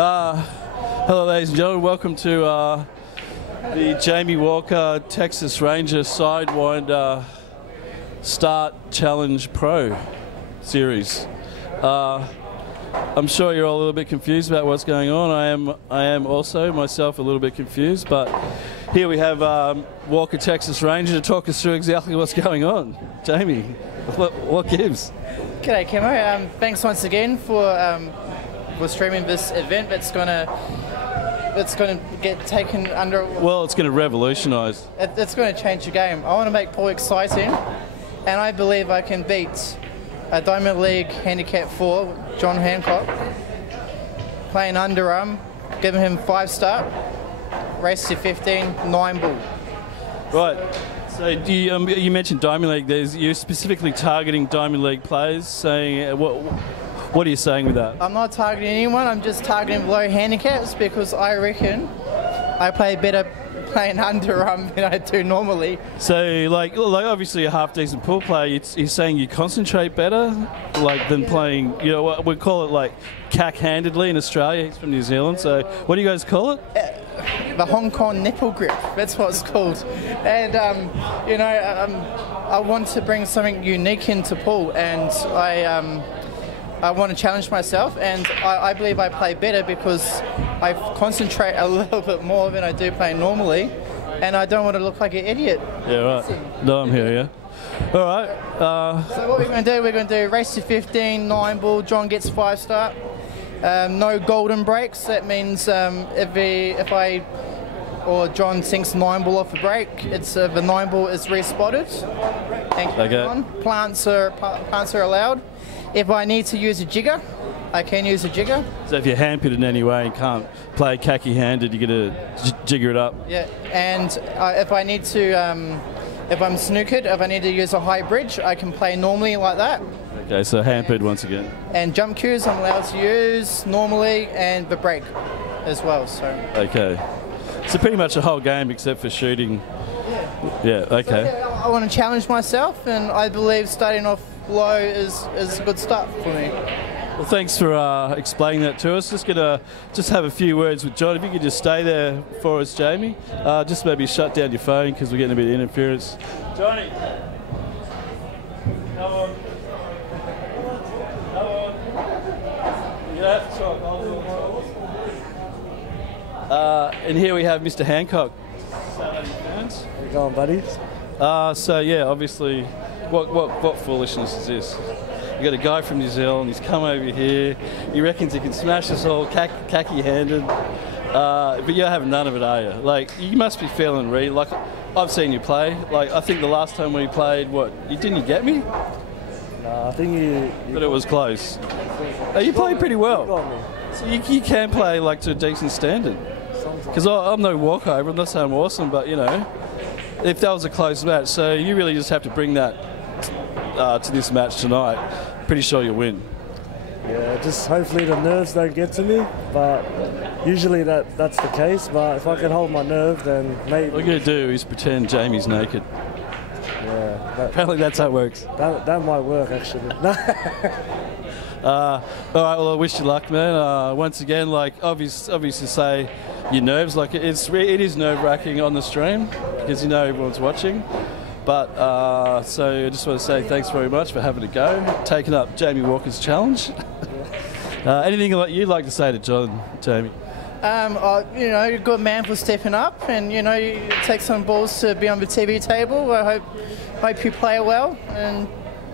Hello, ladies and gentlemen. Welcome to the Jamie Walker Texas Ranger SideWinder Start Challenge Pro series. I'm sure you're all a little bit confused about what's going on. I am also myself a little bit confused, but here we have Walker Texas Ranger to talk us through exactly what's going on. Jamie, what gives? G'day, Kimo. Thanks once again for streaming this event. It's gonna get taken under. Well, it's going to revolutionise. It's going to change the game. I want to make pool exciting, and I believe I can beat a Diamond League Handicap 4, John Hancock, playing underarm, giving him 5-star, race to 15, 9-ball. Right. So you mentioned Diamond League. You're specifically targeting Diamond League players, saying what are you saying with that? I'm not targeting anyone. I'm just targeting low handicaps because I reckon I play better playing underarm than I do normally. So, like obviously a half-decent pool player, you're saying you concentrate better, than playing, what we call it, like, cack-handedly in Australia. He's from New Zealand, so what do you guys call it? The Hong Kong nipple grip, that's what it's called. And, I want to bring something unique into pool, and I want to challenge myself, and I believe I play better because I concentrate a little bit more than I do playing normally, and I don't want to look like an idiot. Yeah, right. No, I'm here, yeah. All right. So what we're going to do, race to 15, 9-ball, John gets 5-star. No golden breaks. That means if I or John sinks 9-ball off a break, it's the 9-ball is respotted. Thank you, everyone. Plants are allowed. If I need to use a jigger, I can use a jigger. So if you're hampered in any way and can't play khaki-handed, you're going to jigger it up. Yeah, and if I need to, if I'm snookered, if I need to use a high bridge, I can play normally like that. Okay, so hampered once again. And jump cues I'm allowed to use normally, and the break as well. So. Okay. So pretty much a whole game except for shooting. Yeah, okay. So, yeah, I want to challenge myself, and I believe starting off low is a good start for me. Well, thanks for explaining that to us. Just gonna have a few words with John. If you could just stay there for us, Jamie. Just maybe shut down your phone because we're getting a bit of interference. Johnny, come on. Come on. You have to talk. I'll do it. And here we have Mr. Hancock. How you going, buddies? So yeah, obviously. What foolishness is this? You got a guy from New Zealand, he's come over here, he reckons he can smash us all khaki-handed, but you have none of it, are you? Like, you must be feeling like, I've seen you play, like, I think the last time we played, didn't you get me? No, I think you but it was close. You played pretty well. You got me. So you can play, like, to a decent standard. Because I'm no walkover, I'm not saying I'm awesome, but, if that was a close match, so you really just have to bring that to this match tonight. Pretty sure you'll win. Yeah, just hopefully the nerves don't get to me, but usually that's the case, but if I can hold my nerve, then maybe. What you're going to do is pretend Jamie's naked. Yeah. Apparently that's how it works. That might work, actually. All right, well, I wish you luck, man. Once again, like, obviously say your nerves, like, it is nerve-wracking on the stream because everyone's watching. But, so I just want to say thanks very much for having a go, taking up Jamie Walker's challenge. Anything you'd like to say to John, Jamie? You're a good man for stepping up, and, you take some balls to be on the TV table. I hope you play well, and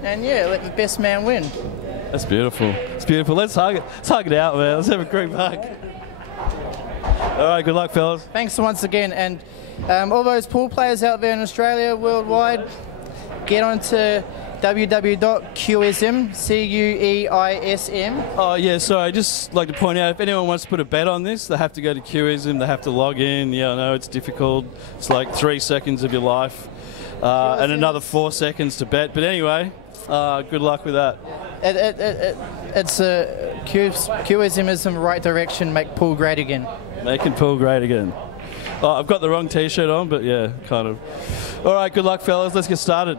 yeah, let the best man win. That's beautiful. It's beautiful. Let's hug it out, man. Let's have a group hug. All right, good luck, fellas. Thanks once again, and all those pool players out there in Australia, worldwide, get onto www.QSM, QUEISM. Oh yeah, sorry. I'd just like to point out, if anyone wants to put a bet on this, they have to go to QSM. They have to log in. Yeah, I know it's difficult. It's like 3 seconds of your life, and another 4 seconds to bet. But anyway, good luck with that. It's QSM is in the right direction. Make pool great again. Making pool great again. Oh, I've got the wrong T-shirt on, but yeah, kind of. All right, good luck, fellas. Let's get started.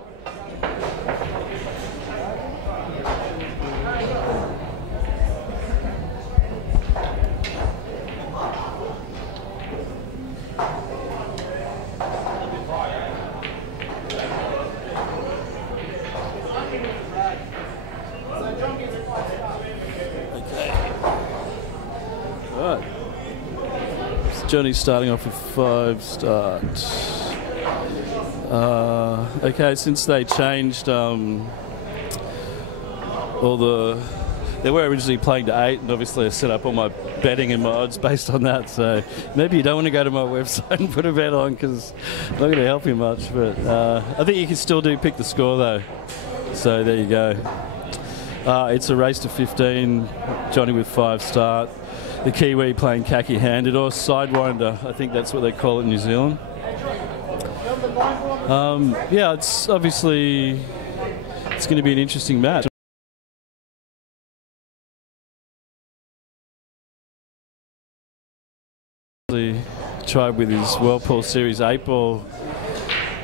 Johnny's starting off with 5 start. Okay, since they changed all the... They were originally playing to 8, and obviously I set up all my betting and my odds based on that, so maybe you don't want to go to my website and put a bet on, because it's not going to help you much, but I think you can still pick the score though, so there you go. It's a race to 15, Johnny with 5 start, the Kiwi playing khaki-handed, or SideWinder, I think that's what they call it in New Zealand. Yeah, it's obviously, it's going to be an interesting match. Tried with his WorldRules Series 8 ball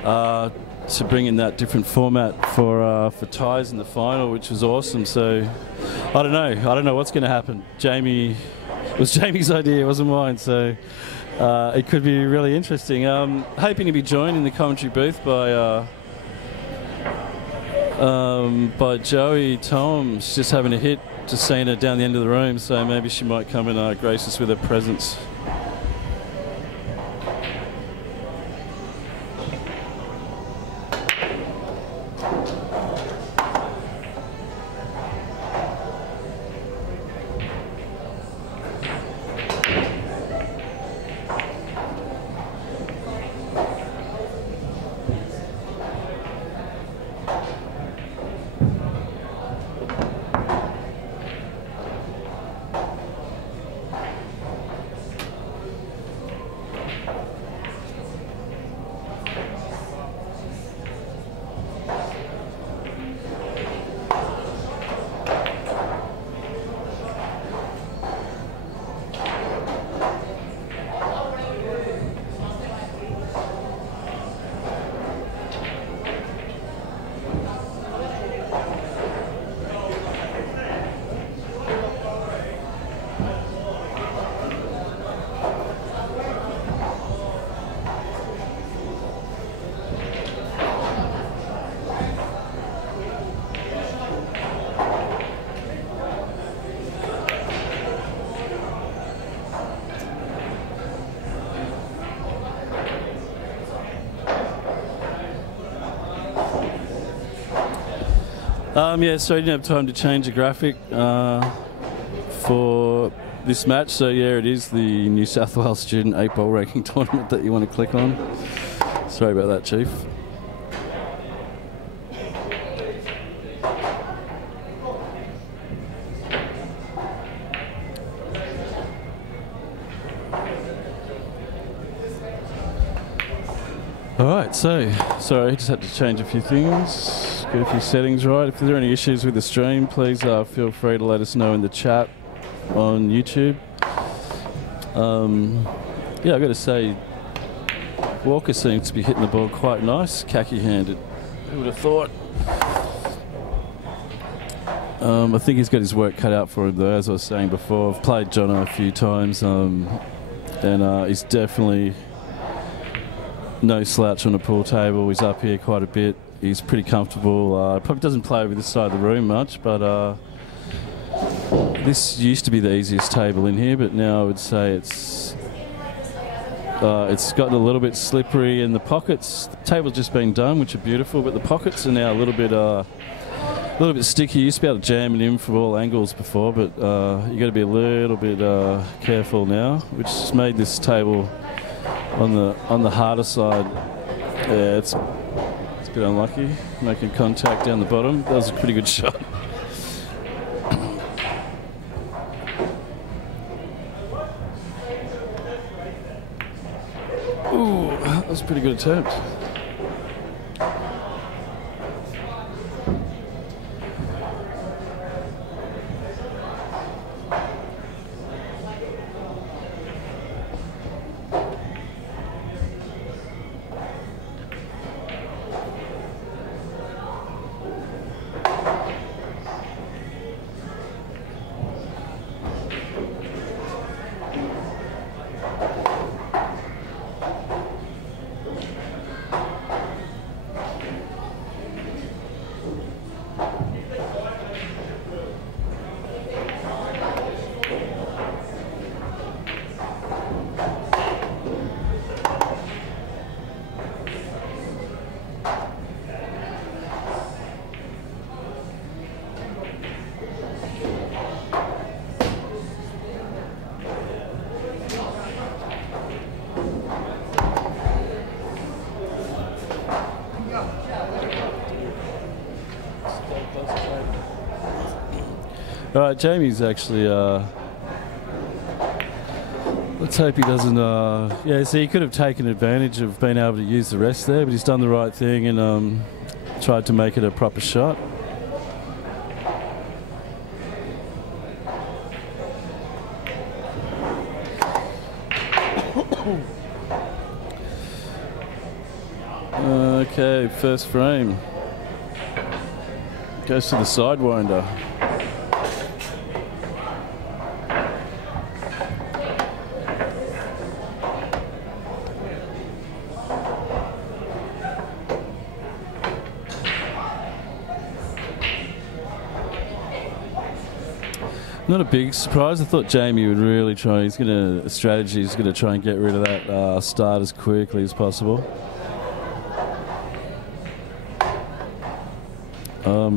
to bring in that different format for ties in the final, which was awesome. So I don't know what's going to happen. It was Jamie's idea, it wasn't mine, so it could be really interesting. Hoping to be joined in the commentary booth by Joey Toms, just having a hit, just seeing her down the end of the room, so maybe she might come and grace us with her presence. Yeah, so I didn't have time to change the graphic for this match. So yeah, it is the New South Wales Student 8-Ball Ranking Tournament that you want to click on. Sorry about that, Chief. Alright, so, sorry, just had to change a few things, get a few settings right. If there are any issues with the stream, please feel free to let us know in the chat on YouTube. Yeah, I've got to say, Walker seems to be hitting the ball quite nice, khaki-handed. Who would have thought? I think he's got his work cut out for him though, as I was saying before. I've played Jono a few times, and he's definitely no slouch on the pool table. He's up here quite a bit. He's pretty comfortable. Probably doesn't play over this side of the room much, but this used to be the easiest table in here, but now I would say it's gotten a little bit slippery, and the pockets, the table's just been done, which are beautiful, but the pockets are now a little bit sticky. You used to be able to jam it in from all angles before, but you got to be a little bit careful now, which has made this table on the harder side. Yeah, it's a bit unlucky, making contact down the bottom. That was a pretty good shot. Ooh, that was a pretty good attempt. All right, Jamie's actually. Let's hope he doesn't. Yeah, see, he could have taken advantage of being able to use the rest there, but he's done the right thing and tried to make it a proper shot. Okay, first frame. Goes to the SideWinder. Not a big surprise. I thought Jamie would really try. He's gonna try and get rid of that start as quickly as possible.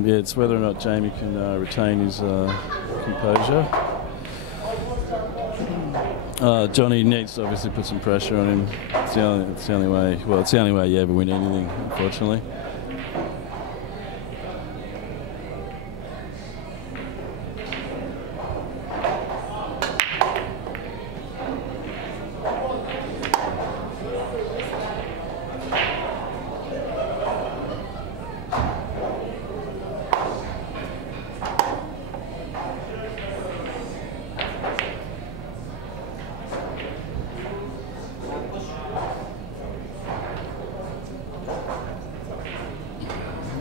Yeah, it's whether or not Jamie can retain his composure. Johnny needs to obviously put some pressure on him. It's the only way. Well, it's the only way you ever win anything, unfortunately.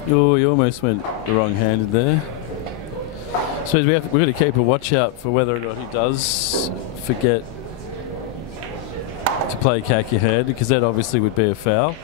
Oh, you almost went the wrong-handed there. So we've got to keep a watch out for whether or not he does forget to play cack your head, because that obviously would be a foul.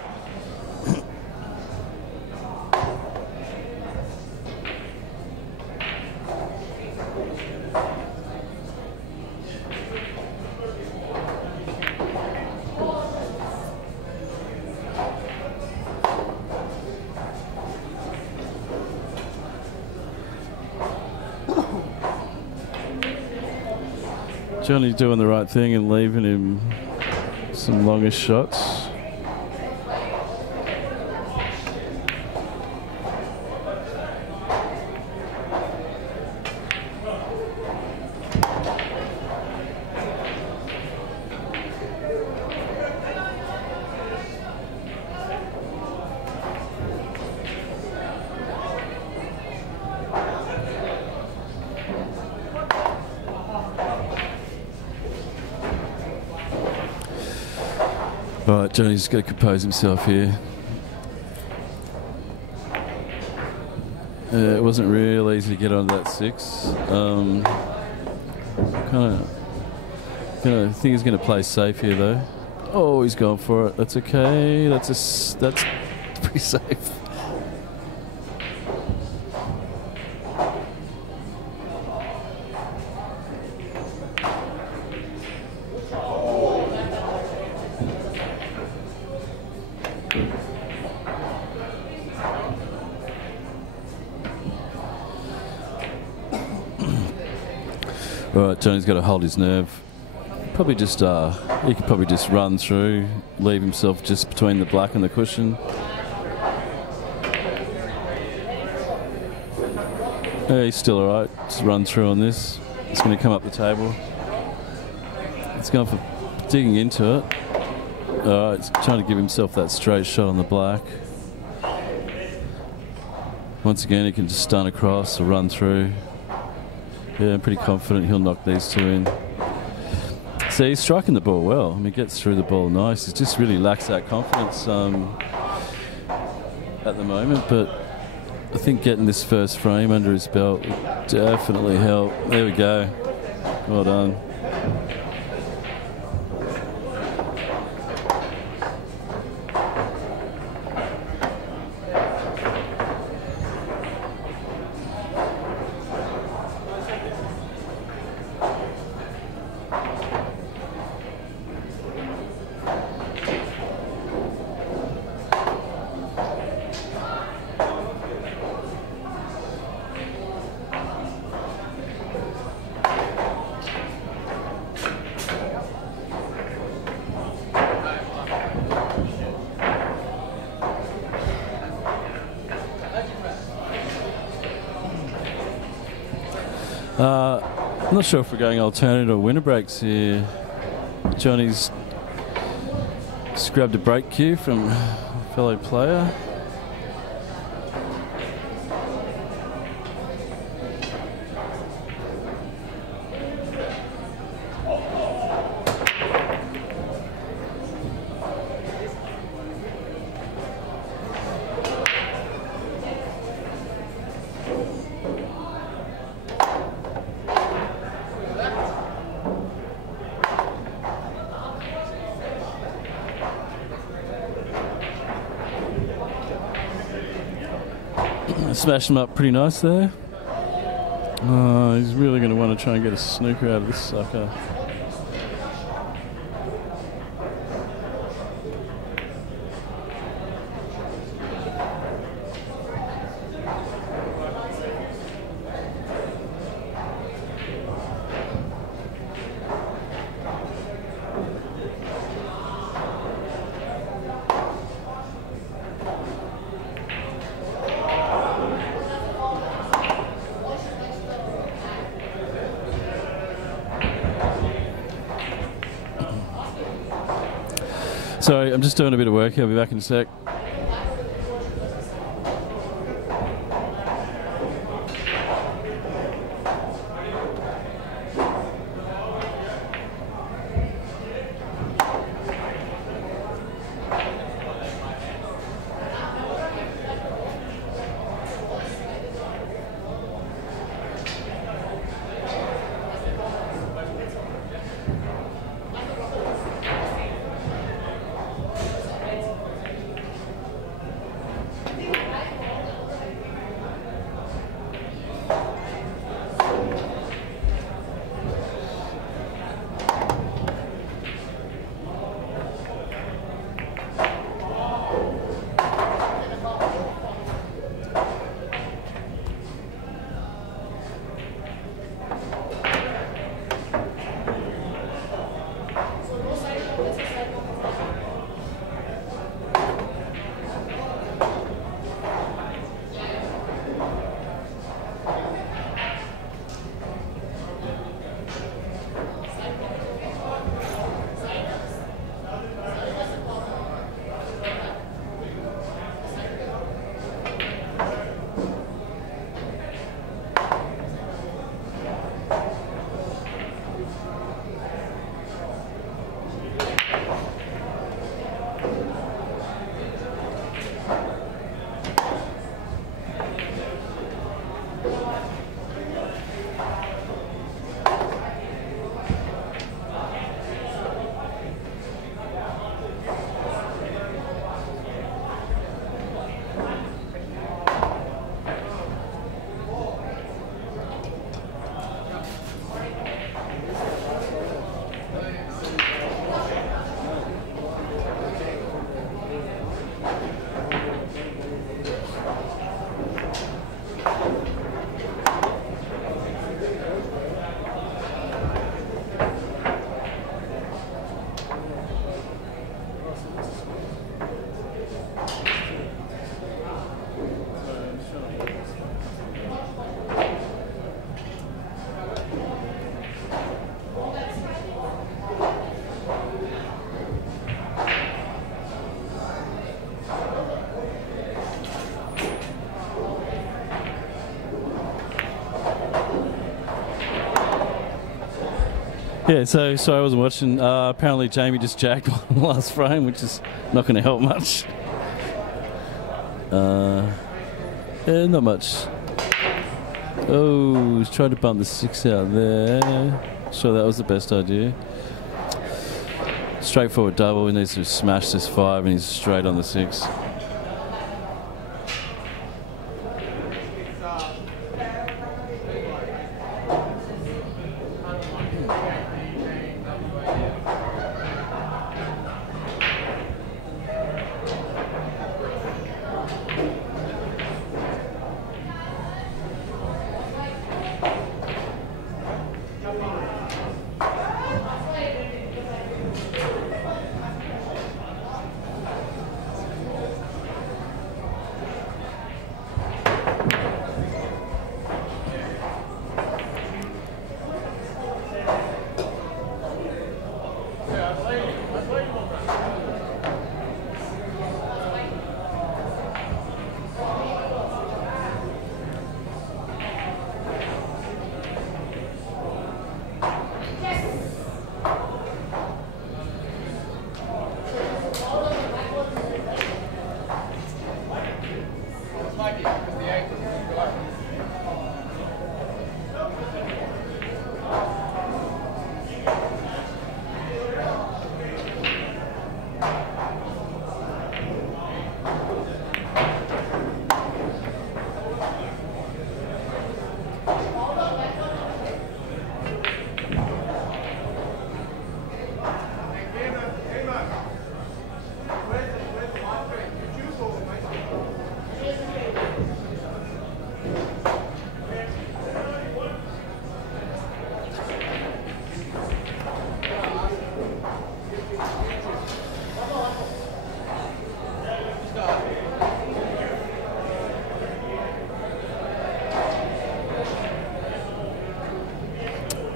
Johnny's doing the right thing and leaving him some longish shots. Right, Johnny's got to compose himself here. It wasn't real easy to get onto that 6. I think he's going to play safe here, though. Oh, he's going for it. That's okay. That's pretty safe. Right, Johnny's got to hold his nerve. Probably just, he could probably just run through, leave himself just between the black and the cushion. Yeah, he's still alright. Just run through on this. It's going to come up the table. It's going for digging into it. Alright, he's trying to give himself that straight shot on the black. Once again, he can just stun across or run through. Yeah, I'm pretty confident he'll knock these two in. So he's striking the ball well. I mean, he gets through the ball nice. He just really lacks that confidence at the moment. But I think getting this first frame under his belt would definitely help. There we go. Well done. I'm not sure if we're going alternative or winner breaks here. Johnny's just grabbed a break cue from a fellow player. Smashed him up pretty nice there. Oh, he's really going to want to try and get a snooker out of this sucker. Sorry, I'm just doing a bit of work here. I'll be back in a sec. Yeah, so I wasn't watching. Apparently Jamie just jacked one last frame, which is not going to help much. Yeah, not much. Oh, he's tried to bump the 6 out there. Sure, that was the best idea. Straightforward double. He needs to smash this 5, and he's straight on the 6.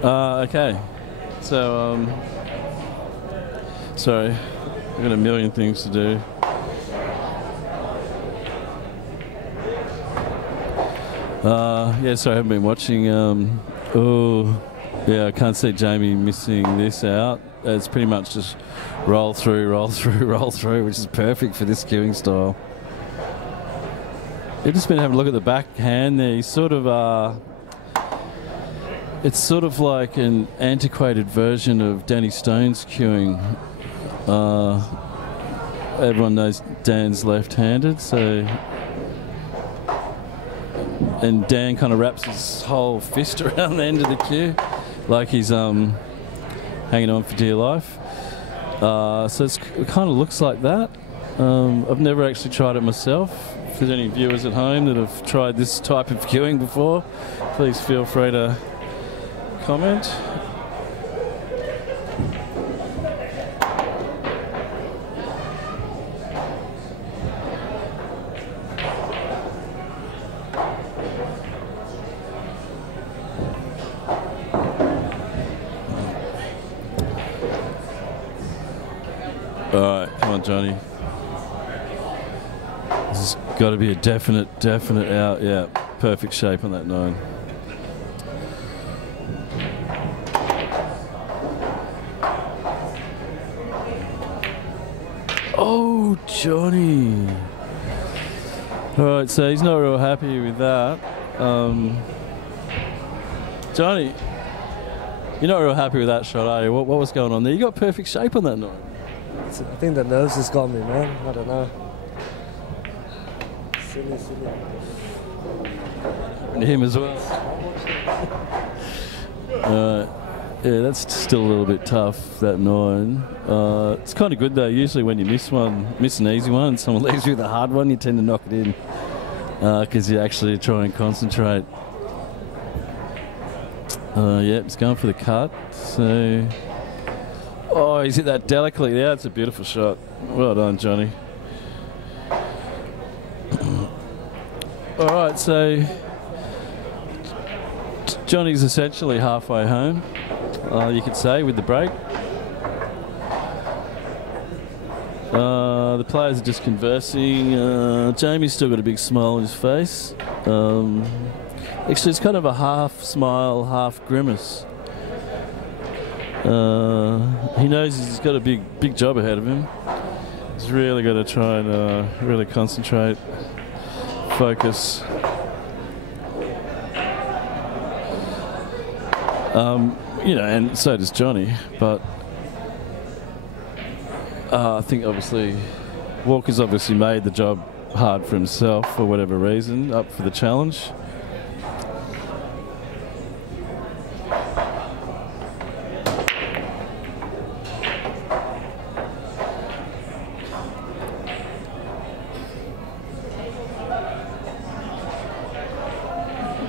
Okay. So, sorry, I've got a million things to do. Yeah, sorry, I haven't been watching. Oh, yeah, I can't see Jamie missing this out. It's pretty much just roll through, roll through, roll through, which is perfect for this queuing style. I've just been having a look at the backhand there. He's sort of, it's sort of like an antiquated version of Danny Stone's queuing. Everyone knows Dan's left-handed, so... And Dan kind of wraps his whole fist around the end of the cue, like he's hanging on for dear life. So it kind of looks like that. I've never actually tried it myself. If there's any viewers at home that have tried this type of queuing before, please feel free to comment. Alright, come on, Johnny. This has got to be a definite out. Yeah, perfect shape on that 9. Oh, Johnny. Alright, so he's not real happy with that. Johnny, you're not real happy with that shot, are you? What was going on there? You got perfect shape on that 9. I think the nerves has got me, man. I don't know. Silly. And him as well. Yeah, that's still a little bit tough, that 9. It's kind of good though. Usually when you miss an easy one, and someone leaves you with a hard one, you tend to knock it in because you actually try and concentrate. Yeah, it's going for the cut. So. Oh, he's hit that delicately. Yeah, it's a beautiful shot. Well done, Johnny. All right, so Johnny's essentially halfway home, you could say, with the break. The players are just conversing. Jamie's still got a big smile on his face. Actually, it's kind of a half smile, half grimace. He knows he's got a big job ahead of him. He's really got to try and really concentrate, focus. You know, and so does Johnny, but I think obviously Walker's obviously made the job hard for himself for whatever reason, up for the challenge.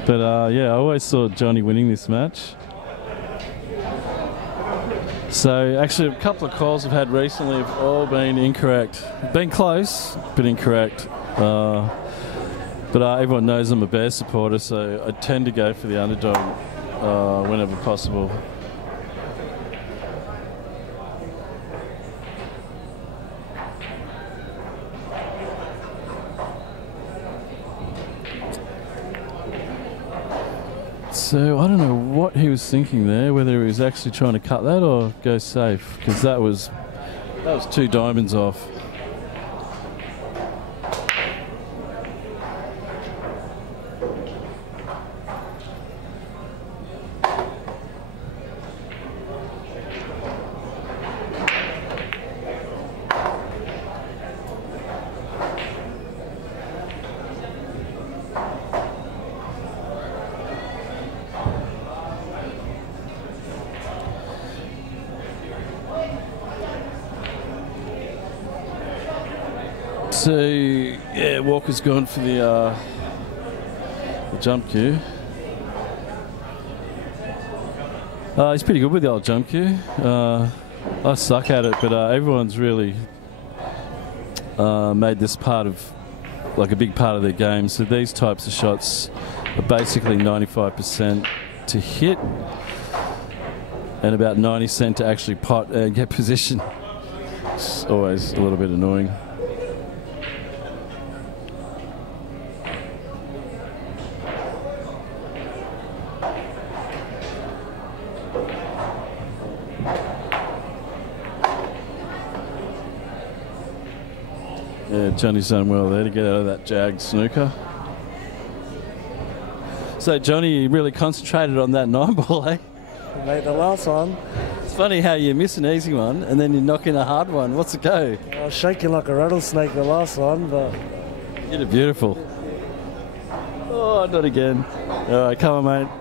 But yeah, I always saw Johnny winning this match. So actually a couple of calls I've had recently have all been incorrect. Been close, but incorrect. But everyone knows I'm a Bears supporter, so I tend to go for the underdog whenever possible. So I don't know what he was thinking there, whether he was actually trying to cut that or go safe, because that was 2 diamonds off. So yeah, Walker's gone for the jump cue. He's pretty good with the old jump cue. I suck at it, but everyone's really made this part of, like, a big part of their game. So these types of shots are basically 95% to hit. and about 90 cent to actually pot and get position. It's always a little bit annoying. Yeah, Johnny's done well there to get out of that jag snooker. So Johnny, you really concentrated on that 9-ball, eh? Made the last one. It's funny how you miss an easy one and then you knock in a hard one. What's it go? I was shaking like a rattlesnake the last one, but... You did beautiful. Oh, not again. All right, come on, mate.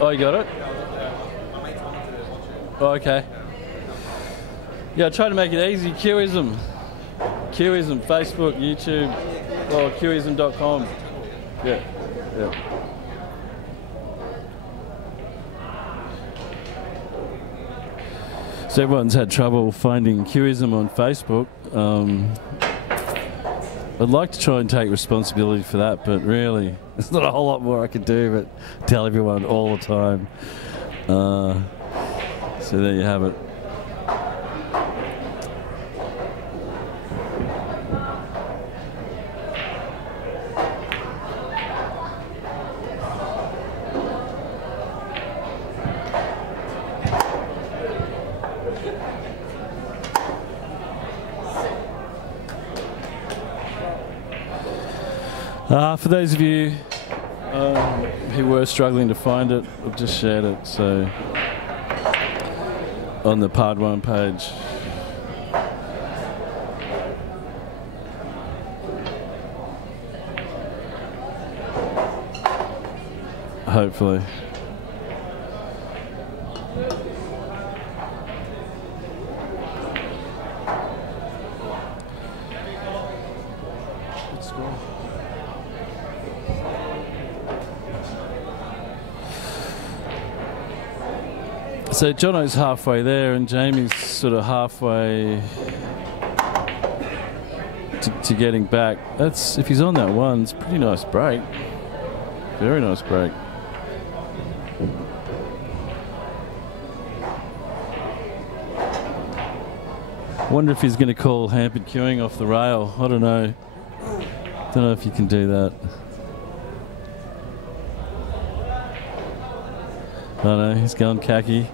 Oh, you got it? Oh, okay. Yeah, I try to make it easy. Qism. Qism, Facebook, YouTube, or qism.com. Yeah, yeah. So everyone's had trouble finding Qism on Facebook. I'd like to try and take responsibility for that, but really, there's not a whole lot more I could do but tell everyone all the time. So there you have it. For those of you who were struggling to find it, I've just shared it, so on the Part 1 page. Hopefully. So Jono's halfway there and Jamie's sort of halfway to getting back. That's, if he's on that one, it's a pretty nice break. Very nice break. Wonder if he's going to call hampered queuing off the rail. I don't know. Don't know if you can do that. I don't know, he's going khaki.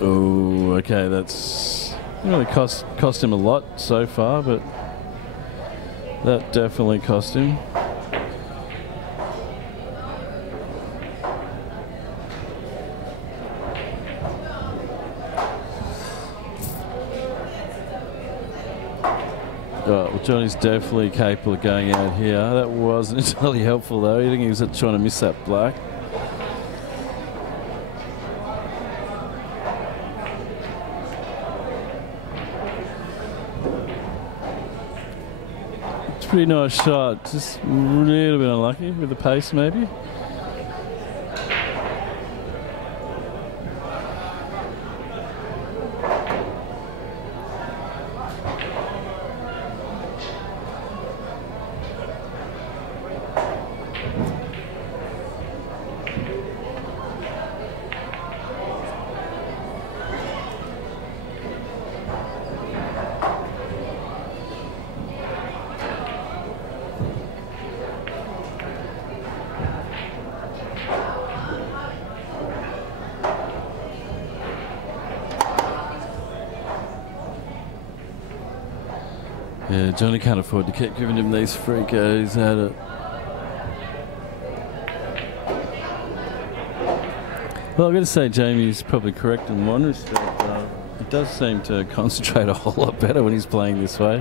Oh, okay, that's really cost him a lot so far, but that definitely cost him. Oh, well, Johnny's definitely capable of going out here. That wasn't entirely helpful though. I think he was trying to miss that black. It's a pretty nice shot. Just a little bit unlucky with the pace maybe. Yeah, Johnny can't afford to keep giving him these free goes at it. Well, I've got to say Jamie's probably correct in one respect. He does seem to concentrate a whole lot better when he's playing this way.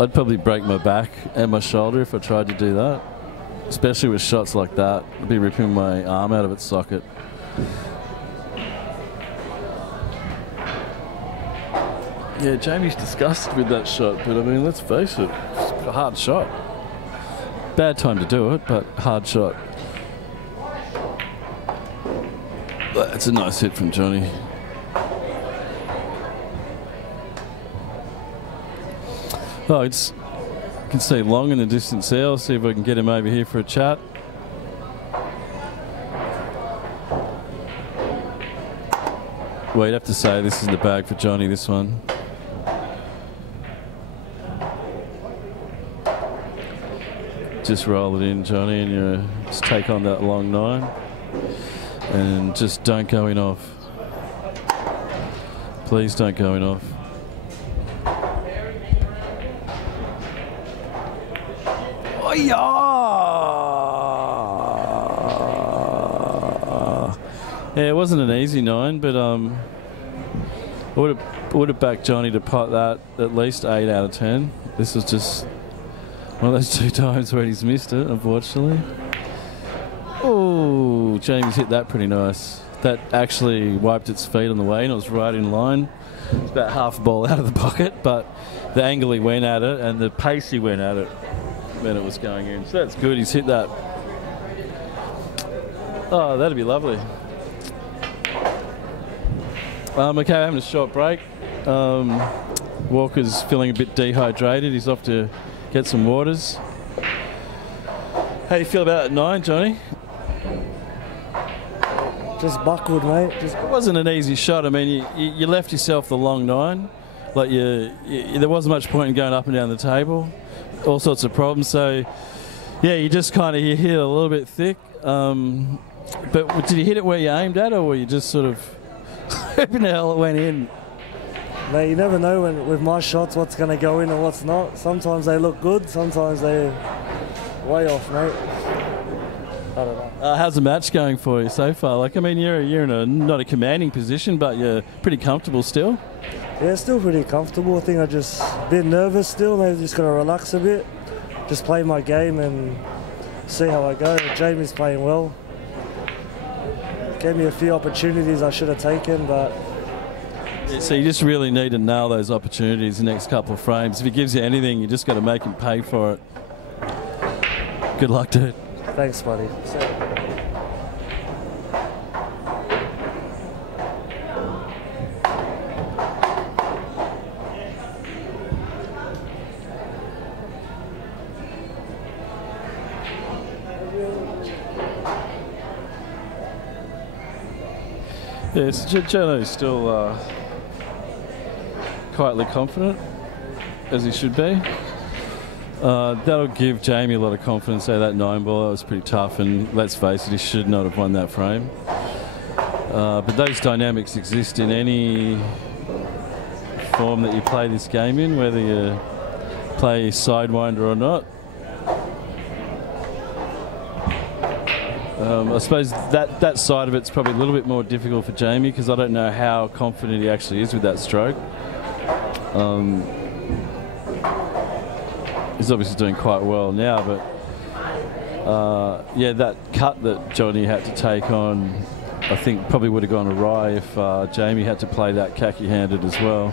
I'd probably break my back and my shoulder if I tried to do that. Especially with shots like that. I'd be ripping my arm out of its socket. Yeah, Jamie's disgusted with that shot, but I mean, let's face it, it's a hard shot. Bad time to do it, but hard shot. That's a nice hit from Johnny. Oh, I can see Long in the distance there. I'll see if I can get him over here for a chat. Well, you'd have to say this is the bag for Johnny, this one. Just roll it in, Johnny, and you just take on that long 9. And just don't go in off. Please don't go in off. Oh, yeah! Yeah, it wasn't an easy 9, but I would have backed Johnny to pot that at least 8 out of 10. This was just one of those 2 times where he's missed it, unfortunately. Oh, James hit that pretty nice. That actually wiped its feet on the way, and it was right in line. It's about half a ball out of the pocket, but the angle he went at it and the pace he went at it meant it was going in. So that's good. He's hit that. Oh, that'd be lovely. Okay, having a short break. Walker's feeling a bit dehydrated. He's off to get some waters. How do you feel about that 9, Johnny? Just buckled, mate. It wasn't an easy shot. I mean, you left yourself the long 9. Like there wasn't much point in going up and down the table. All sorts of problems. So, yeah, you just kind of hit it a little bit thick. But did you hit it where you aimed at, or were you just sort of hoping the hell it went in? Mate, you never know with my shots what's going to go in and what's not. Sometimes they look good, sometimes they're way off, mate. I don't know. How's the match going for you so far? Like, I mean, you're in a not a commanding position, but you're pretty comfortable still. Yeah, still pretty comfortable. I think I'm just a bit nervous still. Maybe just going to relax a bit, just play my game and see how I go. Jamie's playing well. Gave me a few opportunities I should have taken, but... Yeah, so you just really need to nail those opportunities the next couple of frames. If he gives you anything, you just got to make him pay for it. Good luck, dude. Thanks, buddy. Yes, Jono's still quietly confident, as he should be. That'll give Jamie a lot of confidence. That 9 ball, that was pretty tough, and let's face it, he should not have won that frame. But those dynamics exist in any form that you play this game in, whether you play SideWinder or not. I suppose that side of it's probably a little bit more difficult for Jamie, because I don't know how confident he actually is with that stroke. He's obviously doing quite well now, but yeah, that cut that Johnny had to take on, I think probably would have gone awry if Jamie had to play that khaki-handed as well.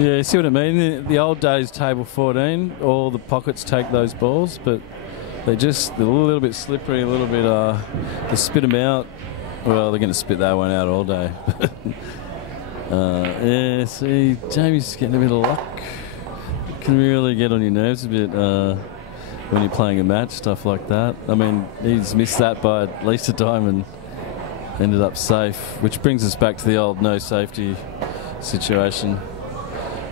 Yeah, you see what I mean? The old days, table 14, all the pockets take those balls, but they're a little bit slippery, a little bit, they spit them out. Well, they're going to spit that one out all day. Yeah, see, Jamie's getting a bit of luck. It can really get on your nerves a bit when you're playing a match, stuff like that. I mean, he's missed that by at least a time and ended up safe, which brings us back to the old no safety situation,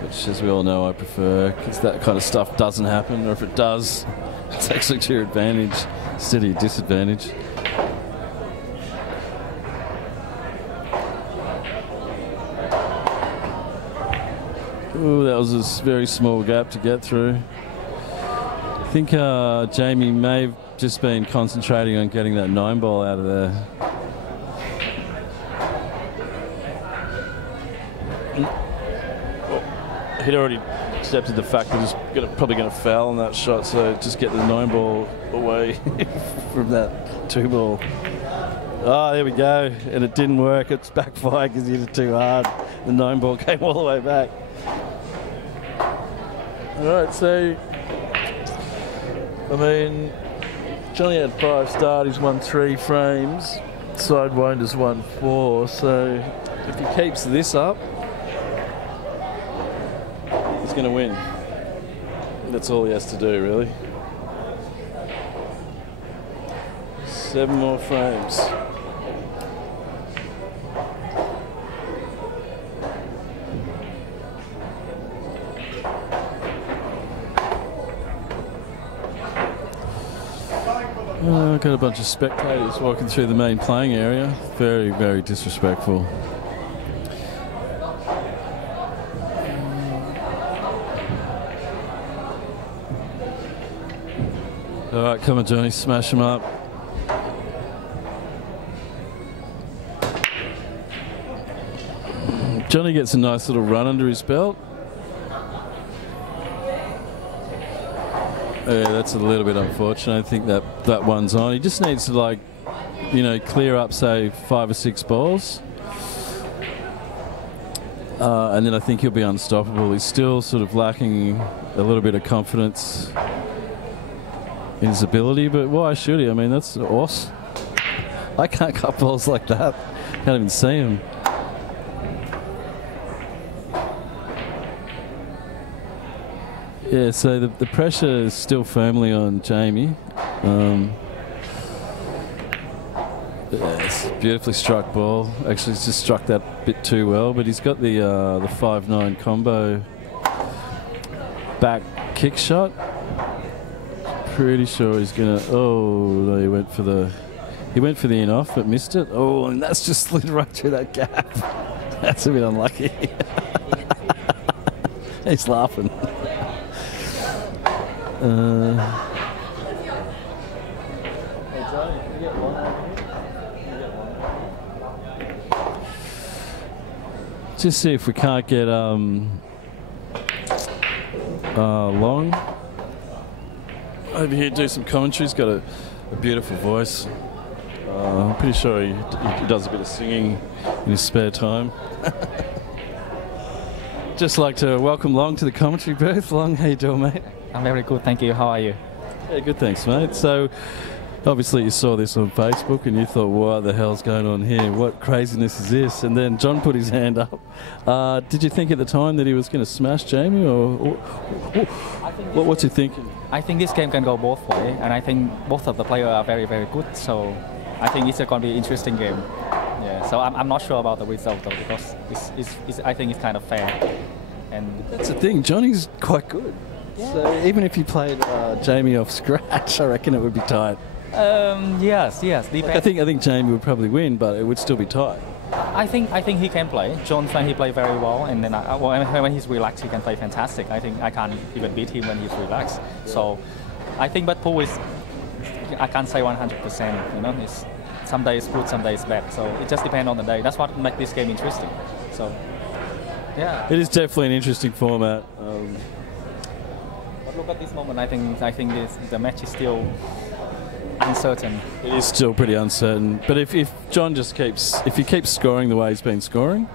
which, as we all know, I prefer, because that kind of stuff doesn't happen, or if it does, it's actually to your advantage instead of your disadvantage. Ooh, that was a very small gap to get through. I think Jamie may have just been concentrating on getting that 9 ball out of there. He'd already accepted the fact that he's probably going to foul on that shot, so just get the 9 ball away from that 2 ball. Oh, there we go, and it didn't work. It's backfired because he hit it too hard. The 9 ball came all the way back. All right, so I mean, Johnny had 5 start. He's won 3 frames. SideWinder's won 4. So if he keeps this up, he's going to win. That's all he has to do, really. 7 more frames. Got a bunch of spectators walking through the main playing area. Very, very disrespectful. All right, come on, Johnny, smash him up. Johnny gets a nice little run under his belt. Yeah, that's a little bit unfortunate. I think that one's on. He just needs to, like, you know, clear up, say, 5 or 6 balls. And then I think he'll be unstoppable. He's still sort of lacking a little bit of confidence in his ability, but why should he? I mean, that's awesome. I can't cut balls like that. Can't even see him. Yeah, so the pressure is still firmly on Jamie. Yeah, it's a beautifully struck ball. Actually, he's just struck that bit too well, but he's got the 5-9 combo back kick shot. Pretty sure he's gonna. Oh no, he went for the in off, but missed it. Oh, and that's just slid right through that gap. That's a bit unlucky. He's laughing. Just see if we can't get Long over here do some commentary. He's got a beautiful voice. I'm pretty sure he does a bit of singing in his spare time. Just like to welcome Long to the commentary booth. Long, how you doing, mate? I'm very good, thank you. How are you? Yeah, good, thanks, mate. So, obviously you saw this on Facebook and you thought, what the hell's going on here? What craziness is this? And then John put his hand up. Did you think at the time that he was going to smash Jamie, or what's he thinking? I think this game can go both ways, and I think both of the players are very, very good. So, I think it's going to be an interesting game. Yeah. So I'm not sure about the result though, because I think it's kind of fair. And that's the thing. Johnny's quite good. Yeah. So even if you played Jamie off scratch, I reckon it would be tight. Yes. Like I think Jamie would probably win, but it would still be tight. I think he can play. John, he play very well, and then when he's relaxed, he can play fantastic. I think I can't even beat him when he's relaxed. So I think, but pool is, I can't say 100%. You know, it's some days good, some days bad. So it just depends on the day. That's what makes this game interesting. So yeah, it is definitely an interesting format. But look at this moment. I think the match is still uncertain. It is still pretty uncertain. But if John just keeps scoring the way he's been scoring,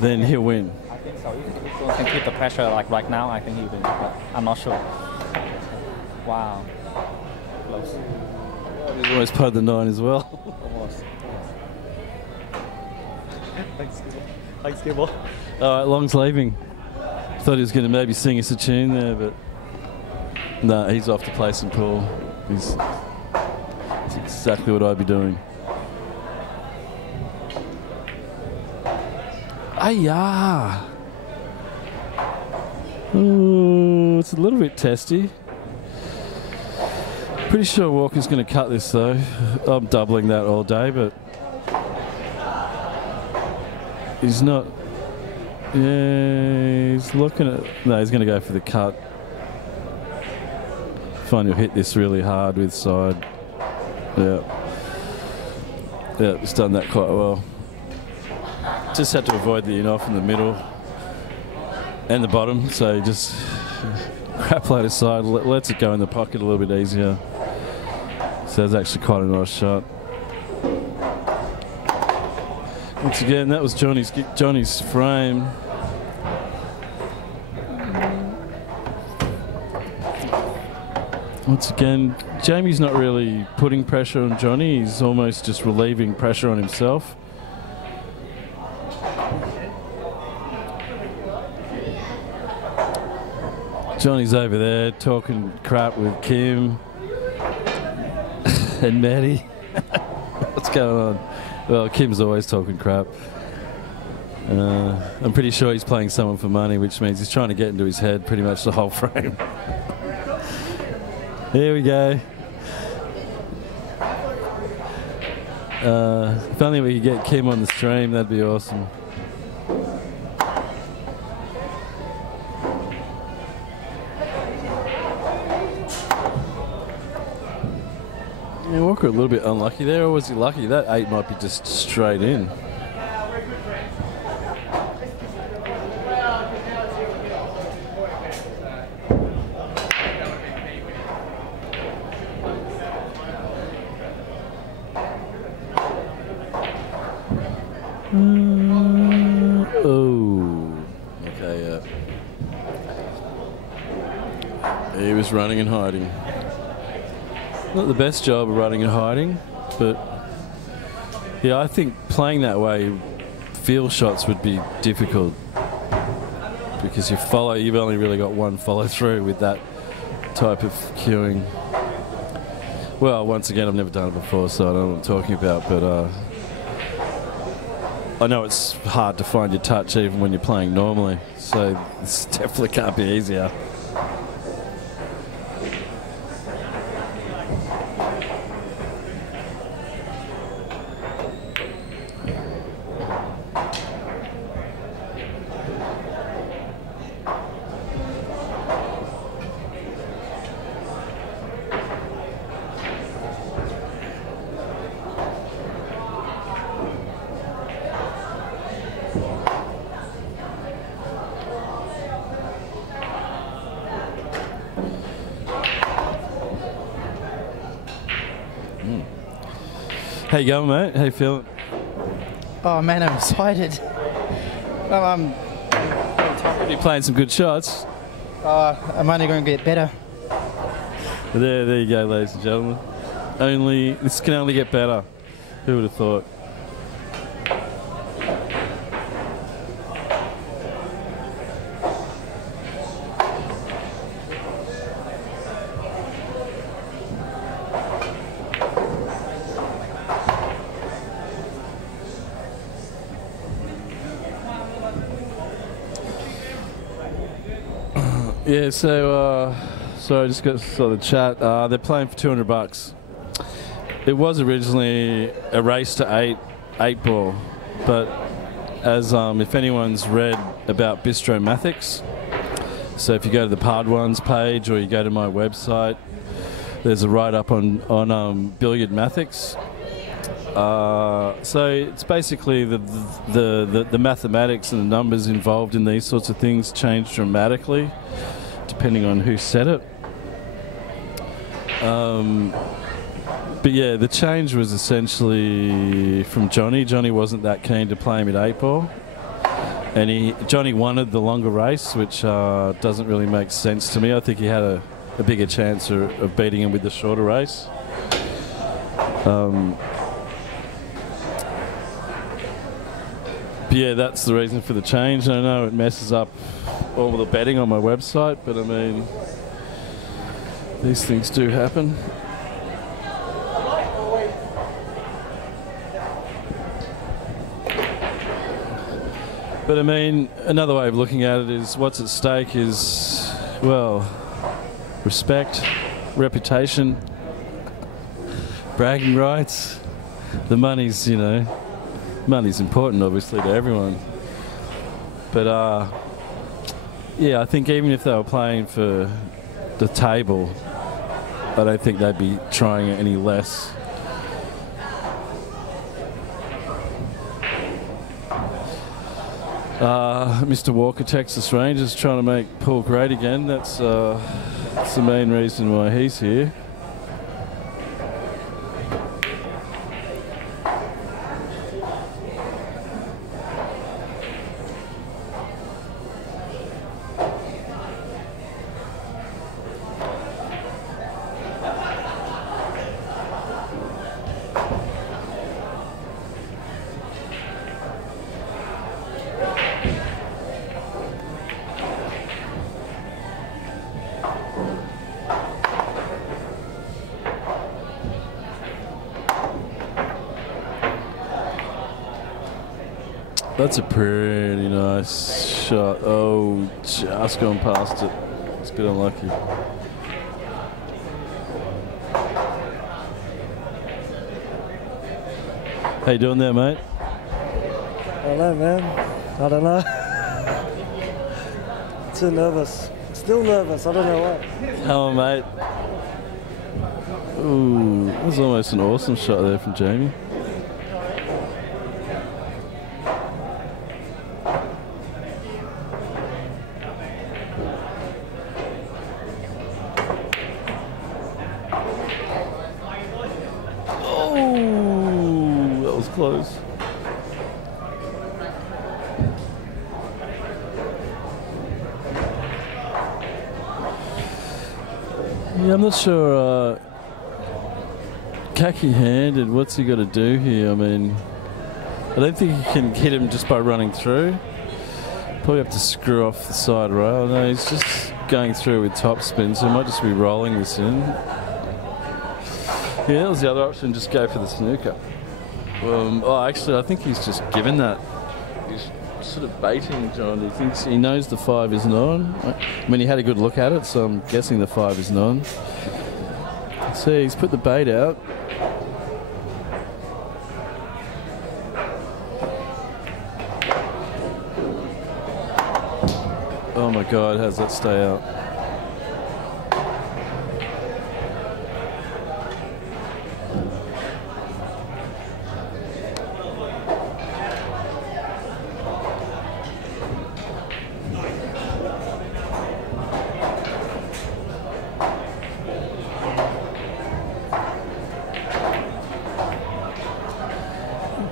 then he'll win. I think so. If he goes can keep the pressure like right now, I think he will. But I'm not sure. Wow. Close. He's almost played the 9 as well. Almost. Thanks, Gibble. All right, Long's leaving. Thought he was going to maybe sing us a tune there, but no, he's off to play some pool. That's exactly what I'd be doing. Ayah! Ooh, it's a little bit testy. Pretty sure Walker's going to cut this though. I'm doubling that all day, but he's not. Yeah, he's looking at. No, he's going to go for the cut. Find he'll hit this really hard with side. Yeah. Yeah, he's done that quite well. Just had to avoid the in-off in the middle and the bottom, so he just crap load aside, lets it go in the pocket a little bit easier. So it's actually quite a nice shot. Once again, that was Johnny's frame. Once again, Jamie's not really putting pressure on Johnny, he's almost just relieving pressure on himself. Johnny's over there talking crap with Kim and Maddie. What's going on? Well, Kim's always talking crap. I'm pretty sure he's playing someone for money, which means he's trying to get into his head pretty much the whole frame. Here we go. If only we could get Kim on the stream, that'd be awesome. Yeah, Walker a little bit unlucky there, or was he lucky? That 8 might be just straight in. Oh, okay, yeah. He was running and hiding. Not the best job of running and hiding, but yeah, I think playing that way, field shots would be difficult because you've only really got one follow through with that type of cueing. Well, once again, I've never done it before, so I don't know what I'm talking about, but I know it's hard to find your touch even when you're playing normally, so this definitely can't be easier. How you going, mate? How you feeling? Oh man, I'm excited. I'm You're playing some good shots. I'm only going to get better. There you go, ladies and gentlemen. This can only get better. Who would have thought? Yeah, so I just saw the chat. They're playing for $200. It was originally a race to eight ball, but as if anyone's read about Bistro Mathics, so if you go to the Pard Ones page or you go to my website, there's a write-up on Billiard Mathics. So it's basically the mathematics and the numbers involved in these sorts of things change dramatically depending on who said it. But yeah, the change was essentially from Johnny. Johnny wasn't that keen to play him at 8 ball. And Johnny wanted the longer race, which doesn't really make sense to me. I think he had a bigger chance of beating him with the shorter race. But yeah, that's the reason for the change. I know it messes up all the betting on my website, but I mean, these things do happen. But I mean, another way of looking at it is what's at stake is, well, respect, reputation, bragging rights. The money's, you know, money's important obviously to everyone. But yeah, I think even if they were playing for the table, I don't think they'd be trying it any less. Mr. Walker, Texas Rangers, trying to make Paul great again. That's the main reason why he's here. That's a pretty nice shot. Oh, just gone past it. It's a bit unlucky. How you doing there, mate? I don't know, man. I don't know. Too nervous. Still nervous. I don't know why. Come on, mate. Ooh, that was almost an awesome shot there from Jamie. Close. Yeah, I'm not sure. Khaki-handed, what's he got to do here? I mean, I don't think he can hit him just by running through. Probably have to screw off the side rail. No, he's just going through with top spin, so he might just be rolling this in. Yeah, that was the other option, just go for the snooker. Oh, actually, I think he's just given that. He's sort of baiting John. He knows the 5 isn't on. I mean, he had a good look at it, so I'm guessing the 5 isn't on. See, he's put the bait out. Oh my God, how's that stay out?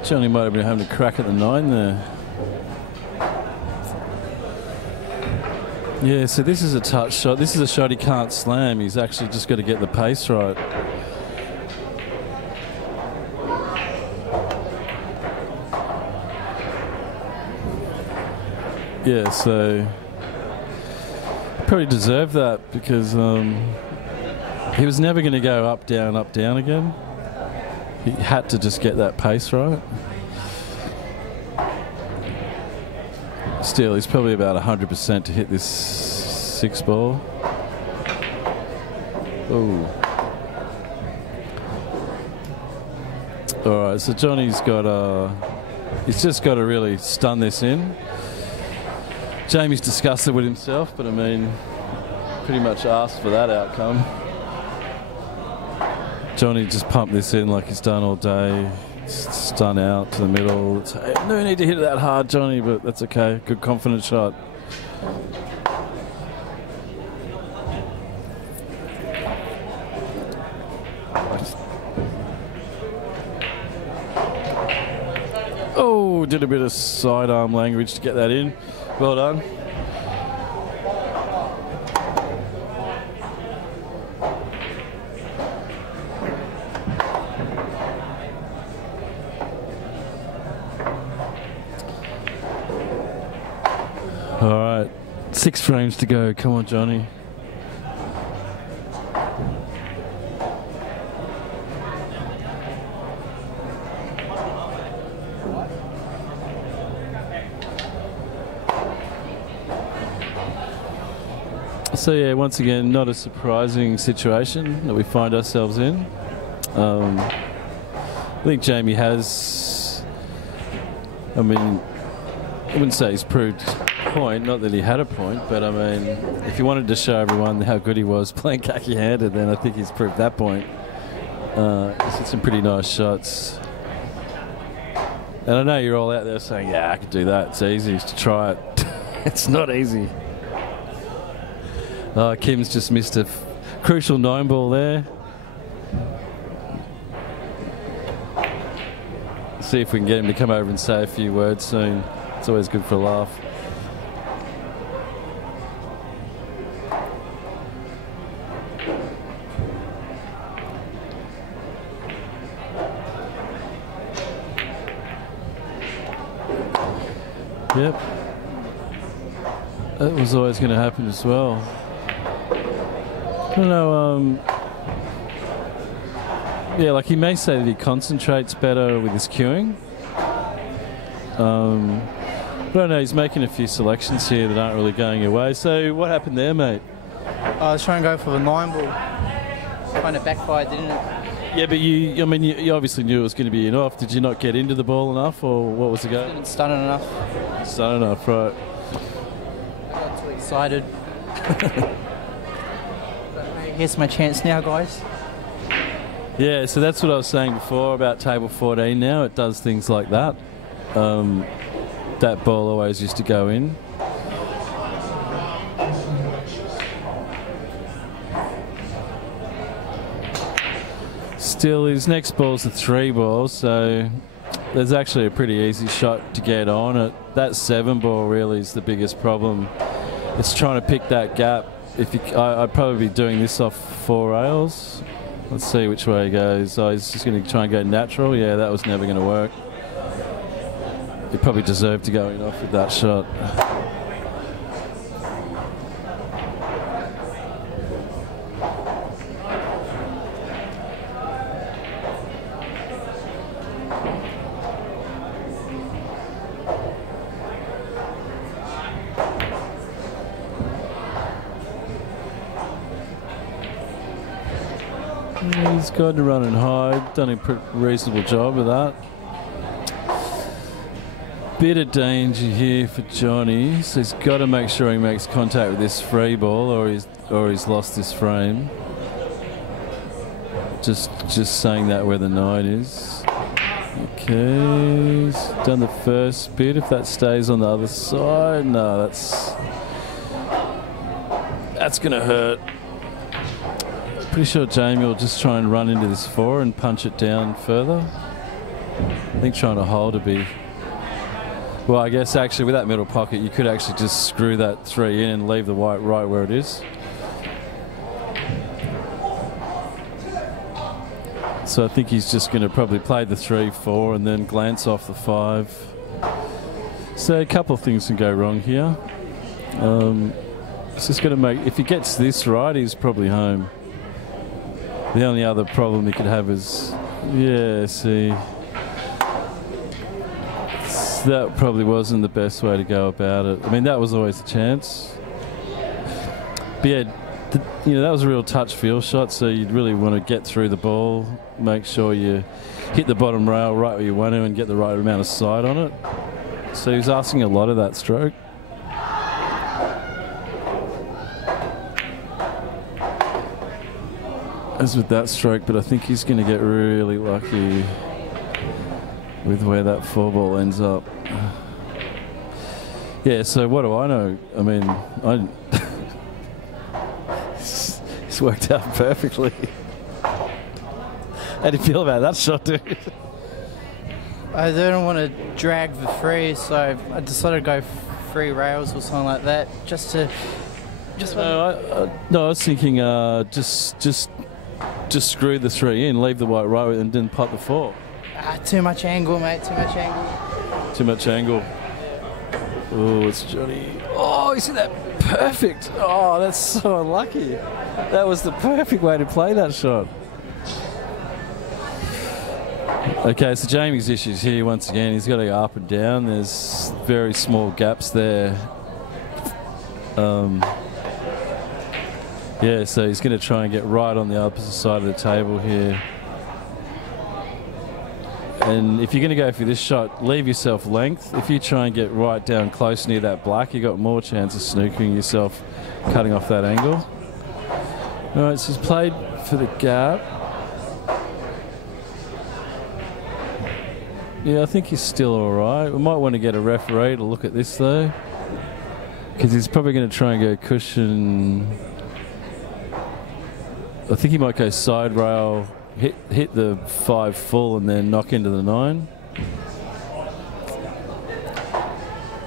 Johnny might have been having a crack at the 9 there. Yeah, so this is a touch shot. This is a shot he can't slam. He's actually just got to get the pace right. Yeah, so probably deserved that because he was never going to go up, down again. He had to just get that pace right. Still, he's probably about 100% to hit this 6 ball. Oh. All right, so Johnny's got he's just got to really stun this in. Jamie's discussed it with himself, but I mean, pretty much asked for that outcome. Johnny just pumped this in like he's done all day. Stun out to the middle. No need to hit it that hard, Johnny, but that's okay. Good confident shot. Oh, we did a bit of sidearm language to get that in. Well done. All right, 6 frames to go. Come on, Johnny. So yeah, once again, not a surprising situation that we find ourselves in. I think Jamie has, I mean, I wouldn't say he's proved a point, not that he had a point, but I mean, if he wanted to show everyone how good he was playing khaki-handed, then I think he's proved that point. He's hit some pretty nice shots. And I know you're all out there saying, yeah, I could do that. It's easy to try it. It's not easy. Kim's just missed a crucial 9-ball there. See if we can get him to come over and say a few words soon. It's always good for a laugh. Yep. That was always going to happen as well. I don't know, yeah, like he may say that he concentrates better with his cueing. But I don't know, he's making a few selections here that aren't really going your way. So what happened there, mate? I was trying to go for the 9-ball. Kind of backfired, didn't it? Yeah, but you obviously knew it was going to be an off. Did you not get into the ball enough, or what was the go? Didn't stun it enough. Stun enough, right. I got too excited. Here's my chance now, guys. Yeah, so that's what I was saying before about table 14 now. It does things like that. That ball always used to go in. Still, his next ball's a 3-ball, so there's actually a pretty easy shot to get on it. That 7-ball really is the biggest problem. It's trying to pick that gap. I'd probably be doing this off 4 rails. Let's see which way he goes. Oh, he's just going to try and go natural. Yeah, that was never going to work. He probably deserved to go in off with that shot. He's got to run and hide. Done a pretty reasonable job of that. Bit of danger here for Johnny, so he's got to make sure he makes contact with this free ball, or he's lost this frame. Just saying that where the 9 is. Okay, he's done the first bit. If that stays on the other side, no, that's gonna hurt. Pretty sure Jamie will just try and run into this 4 and punch it down further. I think trying to hold a bit. Well, I guess actually with that middle pocket, you could actually just screw that 3 in and leave the white right where it is. So I think he's just going to probably play the 3-4 and then glance off the 5. So a couple of things can go wrong here. It's just going to make, if he gets this right, he's probably home. The only other problem he could have is, yeah, see, that probably wasn't the best way to go about it. I mean, that was always a chance. But yeah, that was a real touch feel shot, so you'd really want to get through the ball, make sure you hit the bottom rail right where you want to and get the right amount of side on it. So he was asking a lot of that stroke. As with that stroke, but I think he's going to get really lucky with where that 4-ball ends up. Yeah, so what do I know? I mean, it's worked out perfectly. How do you feel about that shot, dude? I didn't want to drag the three, so I decided to go 3 rails or something like that, just to. No, I was thinking just screw the 3 in, leave the white right, and then putt the 4. Too much angle, mate. Too much angle. Too much angle. Oh, it's Johnny. Oh, you see that? Perfect. Oh, that's so unlucky. That was the perfect way to play that shot. Okay, so Jamie's issues here once again. He's got to go up and down. There's very small gaps there. Yeah, so he's going to try and get right on the opposite side of the table here. And if you're going to go for this shot, leave yourself length. If you try and get right down close near that black, you've got more chance of snookering yourself, cutting off that angle. All right, so he's played for the gap. Yeah, I think he's still all right. We might want to get a referee to look at this, though, because he's probably going to try and go cushion. I think he might go side rail, hit the 5 full and then knock into the 9.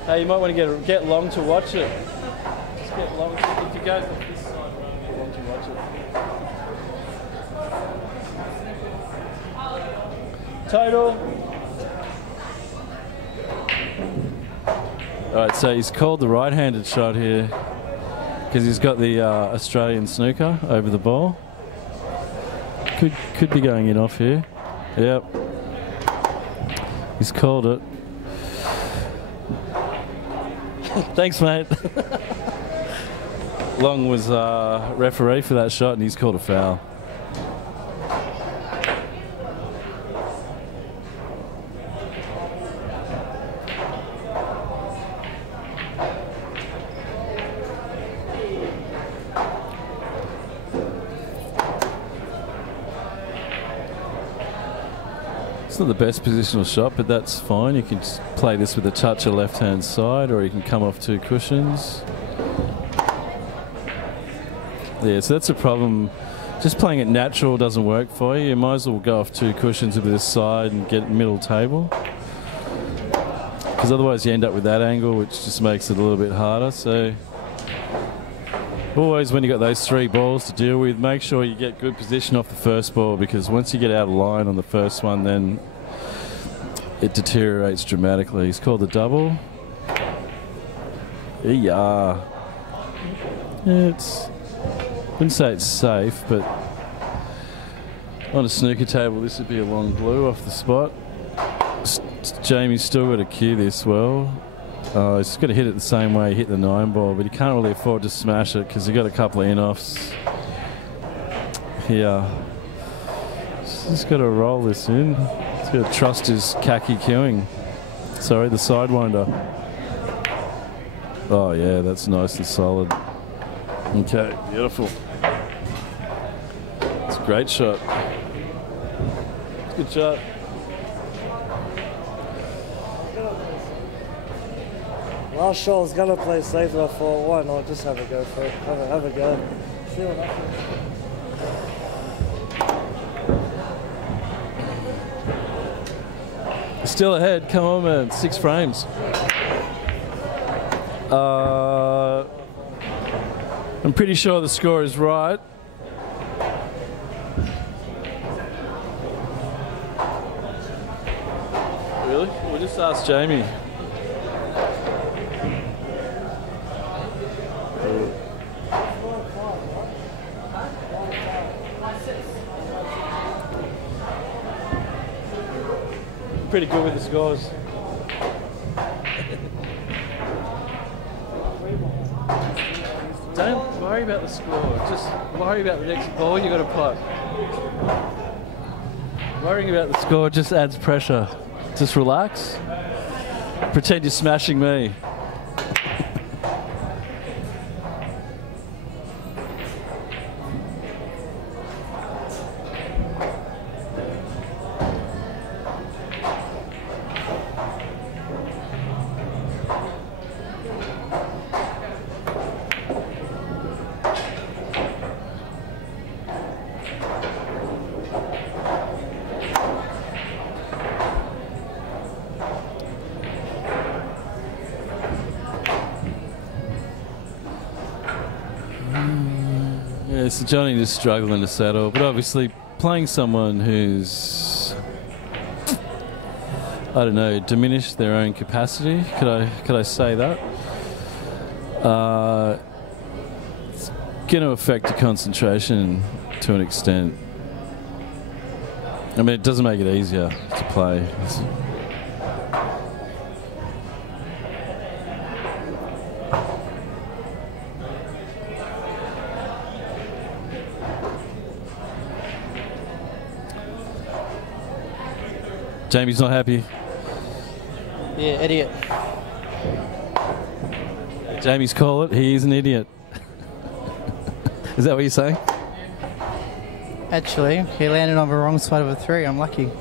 Hey, you might want to get long to watch it. Just get long. If you go this side rail, get long to watch it. Total. All right, so he's called the right-handed shot here because he's got the Australian snooker over the ball. Could be going in off here. Yep. He's called it. Thanks, mate. Long was referee for that shot, and he's called a foul. It's not the best positional shot, but that's fine. You can just play this with a touch of left-hand side, or you can come off 2 cushions. Yeah, so that's a problem. Just playing it natural doesn't work for you. You might as well go off 2 cushions with this side and get middle table. Because otherwise you end up with that angle, which just makes it a little bit harder. So always when you got those 3 balls to deal with, make sure you get good position off the first ball, because once you get out of line on the first one, then it deteriorates dramatically. He's called the double. Yeah, wouldn't say it's safe, but on a snooker table this would be a long blue off the spot. Jamie's still got to cue this well. He's got to hit it the same way he hit the 9 ball, but he can't really afford to smash it because he's got a couple of in-offs here. He's got to roll this in. He's got to trust his khaki cueing. Sorry, the sidewinder. Oh yeah, that's nice and solid. Okay, beautiful. It's a great shot. It's a good shot. Last shot I was going to play safe, but I thought, why not just have a go for it. Have a go. See what happens. Still ahead. Come on, man. 6 frames. I'm pretty sure the score is right. Really? We'll just ask Jamie. Pretty good with the scores. Don't worry about the score. Just worry about the next ball you got to putt. Worrying about the score just adds pressure. Just relax. Pretend you're smashing me. so Johnny just struggling to settle, but obviously playing someone who's, I don't know, diminished their own capacity. Could I say that? It's going to affect your concentration to an extent. I mean, it doesn't make it easier to play. Jamie's not happy. Yeah, idiot. Jamie's call it. He is an idiot. Is that what you're saying? Actually, he landed on the wrong side of a 3. I'm lucky.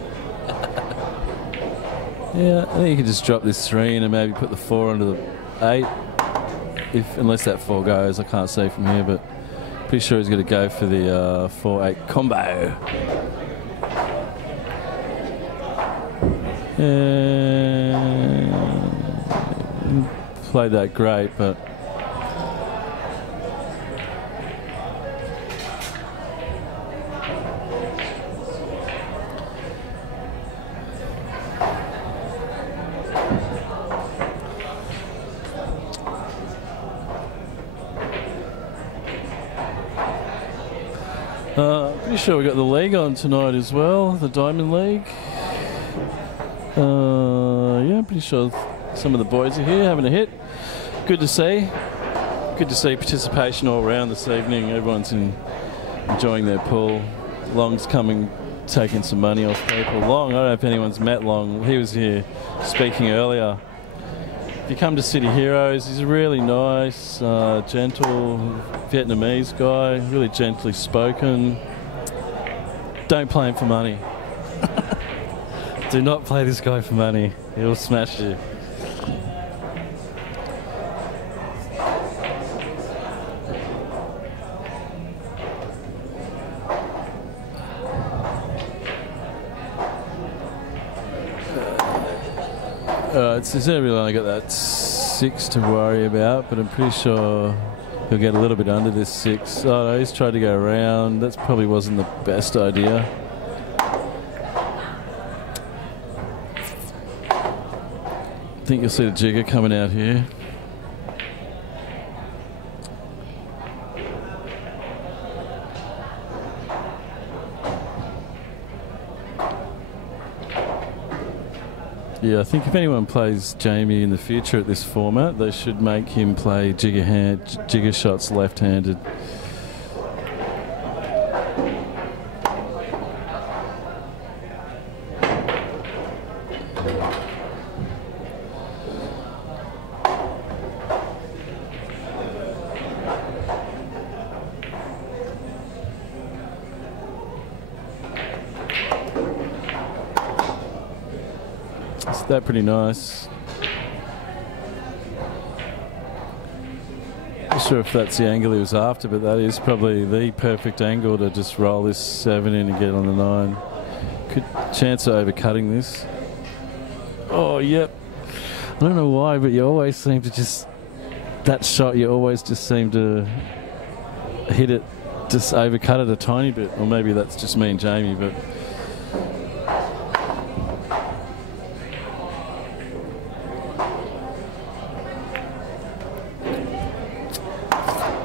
Yeah, I think you could just drop this 3 and maybe put the 4 under the 8. Unless that 4 goes, I can't say from here, but pretty sure he's going to go for the 4-8 combo. Played that great, but pretty sure we got the league on tonight as well, the Diamond League. Yeah, I'm pretty sure some of the boys are here having a hit. Good to see. Good to see participation all around this evening. Everyone's enjoying their pool. Long's coming, taking some money off people. Long, I don't know if anyone's met Long. He was here speaking earlier. If you come to City Heroes, he's a really nice, gentle Vietnamese guy, really gently spoken. Don't play him for money. Do not play this guy for money. He'll smash you. Alright, so he's only got that 6 to worry about, but I'm pretty sure he'll get a little bit under this 6. Oh no, he's tried to go around. That probably wasn't the best idea. I think you'll see the jigger coming out here. Yeah, I think if anyone plays Jamie in the future at this format, they should make him play jigger shots left-handed. That pretty nice. Not sure if that's the angle he was after, but that is probably the perfect angle to just roll this 7 in and get on the 9. Good chance of overcutting this. Oh, yep. I don't know why, but you always seem to just, that shot, you always just seem to hit it, just overcut it a tiny bit. Or maybe that's just me and Jamie, but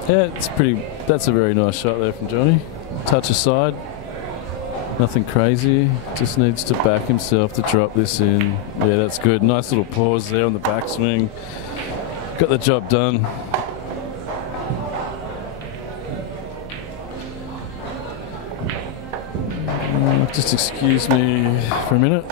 yeah, it's pretty. That's a very nice shot there from Johnny. Touch aside, nothing crazy. Just needs to back himself to drop this in. Yeah, that's good. Nice little pause there on the backswing. Got the job done. Just excuse me for a minute.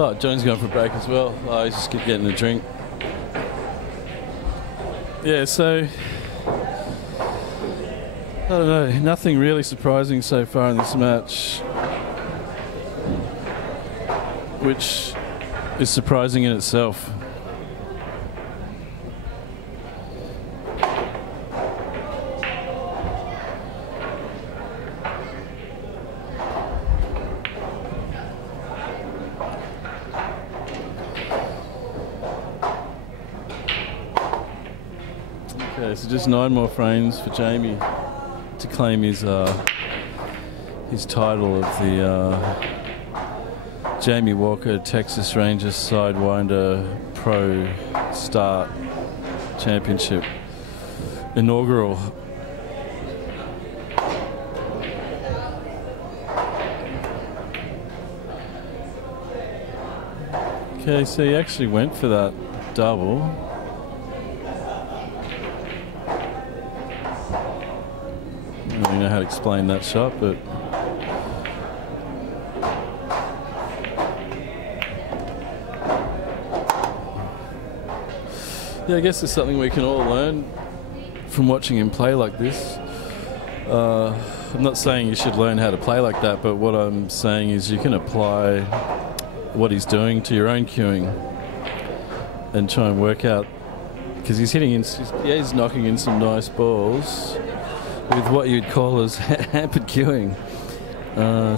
Oh, Johnny's going for a break as well. Oh, he's just getting a drink. Yeah, so I don't know, nothing really surprising so far in this match, which is surprising in itself. Okay, so just 9 more frames for Jamie to claim his title of the Jamie Walker Texas Rangers SideWinder Pro Start Championship inaugural. Okay, so he actually went for that double. I don't know how to explain that shot, but yeah, I guess there's something we can all learn from watching him play like this. I'm not saying you should learn how to play like that, but what I'm saying is you can apply what he's doing to your own cueing and try and work out, because he's hitting in, he's knocking in some nice balls with what you'd call as hampered cueing.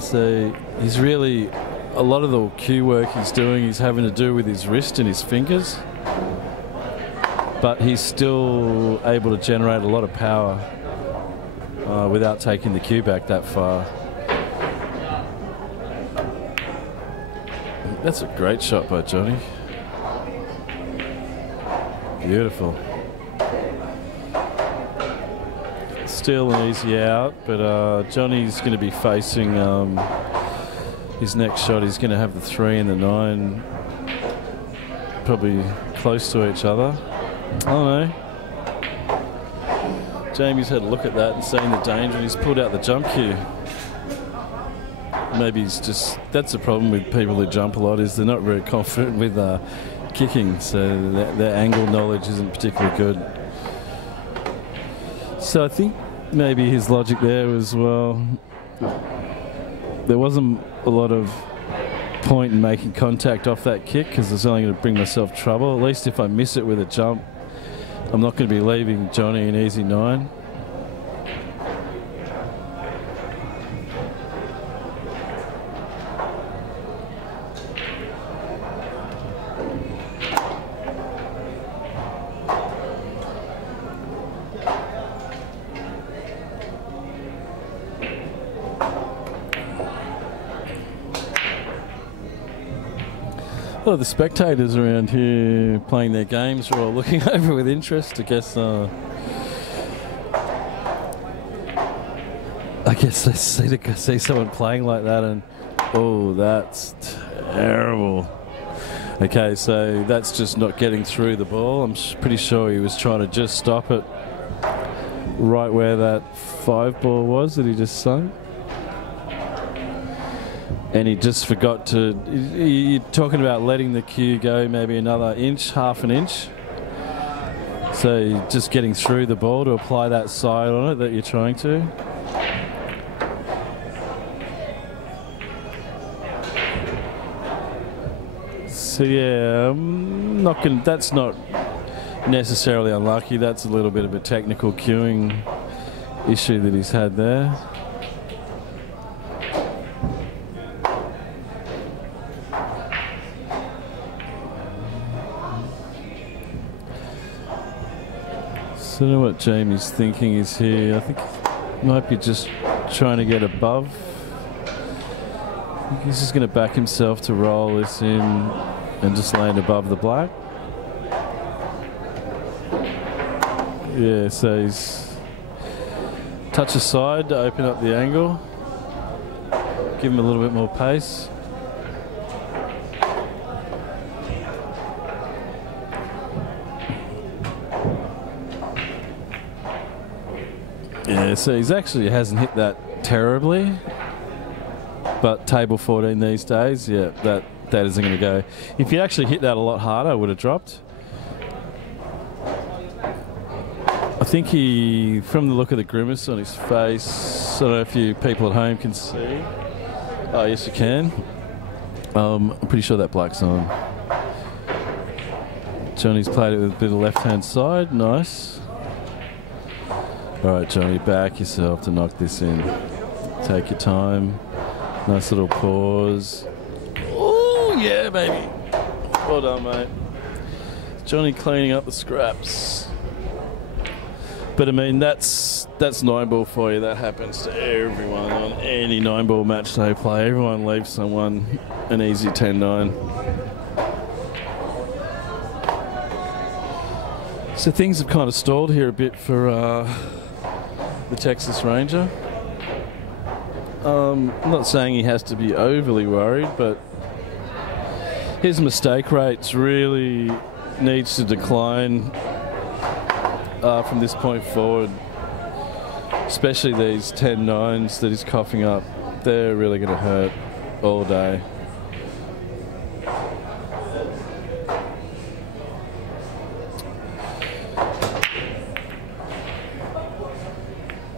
So he's really, a lot of the cue work he's doing he's having to do with his wrist and his fingers, but he's still able to generate a lot of power without taking the cue back that far. That's a great shot by Johnny. Beautiful. Still an easy out, but Johnny's going to be facing his next shot. He's going to have the 3 and the 9 probably close to each other. I don't know. Jamie's had a look at that and seen the danger, and he's pulled out the jump cue. Maybe he's just, that's the problem with people who jump a lot, is they're not very confident with kicking, so their angle knowledge isn't particularly good. So I think maybe his logic there was, well, there wasn't a lot of point in making contact off that kick because it's only going to bring myself trouble. At least if I miss it with a jump, I'm not going to be leaving Johnny an easy 9. Well, the spectators around here playing their games are all looking over with interest. I guess they see someone playing like that and, oh, that's terrible. Okay, so that's just not getting through the ball. I'm pretty sure he was trying to just stop it right where that 5 ball was that he just sunk. And he just forgot to, you're talking about letting the cue go maybe another inch, half an inch. So just getting through the ball to apply that side on it that you're trying to. So yeah, I'm not gonna, that's not necessarily unlucky. That's a little bit of a technical cueing issue that he's had there. I don't know what Jamie's thinking is here. I think he might be just trying to get above. I think he's just going to back himself to roll this in and just land above the black. Yeah, so he's Touch aside to open up the angle. Give him a little bit more pace. Yeah, so he's actually hasn't hit that terribly, but table 14 these days, yeah, that isn't going to go. If he actually hit that a lot harder, I would have dropped. I think he, from the look of the grimace on his face, I don't know if you people at home can see. Oh, yes, you can. I'm pretty sure that black's on. Johnny's played it with a bit of left-hand side. Nice. All right, Johnny, back yourself to knock this in. Take your time. Nice little pause. Oh, yeah, baby. Well done, mate. Johnny cleaning up the scraps. But, I mean, that's 9-ball for you. That happens to everyone on any 9-ball match they play. Everyone leaves someone an easy 10-9. So things have kind of stalled here a bit for the Texas Ranger. I'm not saying he has to be overly worried, but his mistake rates really needs to decline from this point forward. Especially these 10-9s that he's coughing up. They're really going to hurt all day.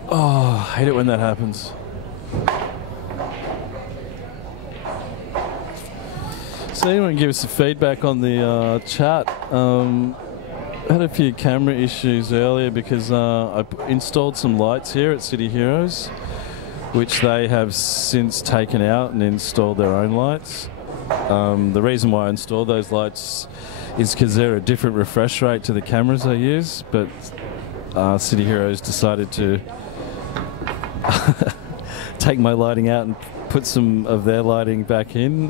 Oh, I hate it when that happens. So anyone give us some feedback on the chat? I had a few camera issues earlier because I installed some lights here at City Heroes, which they have since taken out and installed their own lights. The reason why I installed those lights is because they're a different refresh rate to the cameras I use, but City Heroes decided to take my lighting out and put some of their lighting back in,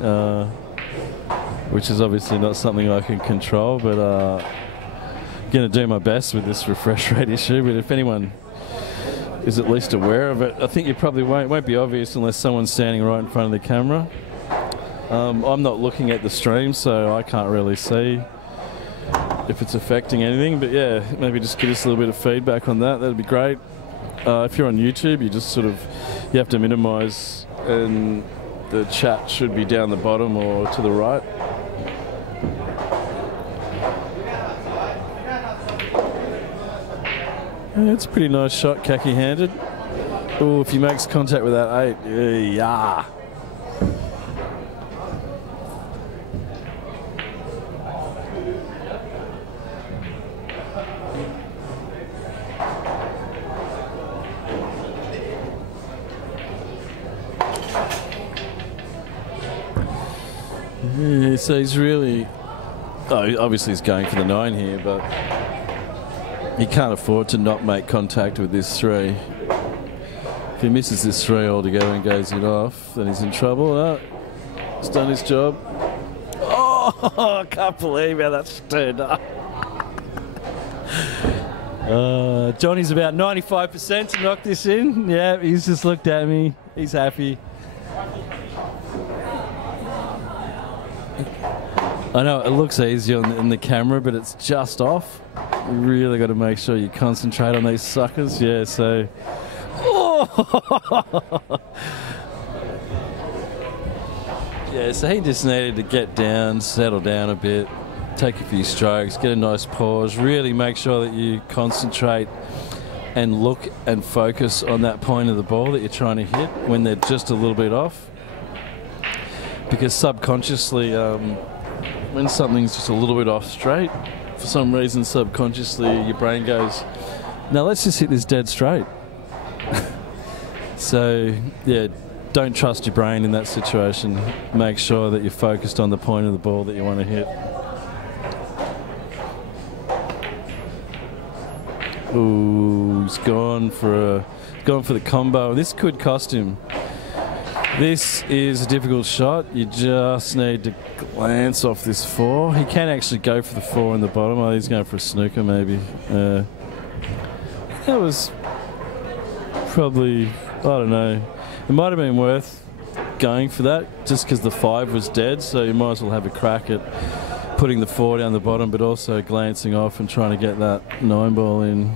which is obviously not something I can control, but going to do my best with this refresh rate issue. But if anyone is at least aware of it, I think you probably won't be obvious unless someone's standing right in front of the camera. I'm not looking at the stream, so I can't really see if it's affecting anything, but yeah, maybe just give us a little bit of feedback on that. That'd be great. If you're on YouTube, you just you have to minimize, and the chat should be down the bottom or to the right. Yeah, it's a pretty nice shot, khaki-handed. Oh, if he makes contact with that 8, yeah. Yeah, so he's really... Oh, obviously he's going for the 9 here, but he can't afford to not make contact with this 3. If he misses this 3 altogether and goes it off, then he's in trouble. Oh, he's done his job. Oh, I can't believe how that's turned up. Johnny's about 95% to knock this in. Yeah, he's just looked at me. He's happy. I know it looks easy in the camera, but it's just off. You really got to make sure you concentrate on these suckers. Yeah, so... Oh! Yeah, so he just needed to get down, settle down a bit, take a few strokes, get a nice pause, really make sure that you concentrate and look and focus on that point of the ball that you're trying to hit when they're just a little bit off. Because subconsciously, when something's just a little bit off straight, for some reason subconsciously your brain goes, now let's just hit this dead straight. So, yeah, don't trust your brain in that situation. Make sure that you're focused on the point of the ball that you want to hit. Ooh, he's gone for the combo. This could cost him. This is a difficult shot. You just need to glance off this 4. He can actually go for the 4 in the bottom. Oh, he's going for a snooker maybe. That was probably, I don't know, it might have been worth going for that just because the 5 was dead, so you might as well have a crack at putting the 4 down the bottom, but also glancing off and trying to get that 9 ball in.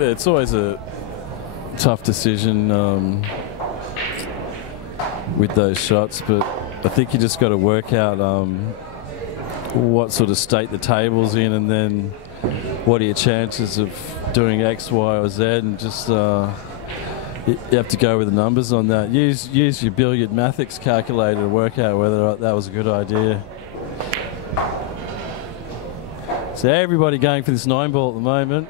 Yeah, it's always a tough decision with those shots, but I think you just got to work out what sort of state the table's in, and then what are your chances of doing X, Y, or Z, and just you have to go with the numbers on that. Use your billiard mathematics calculator to work out whether that was a good idea. So everybody going for this 9 ball at the moment.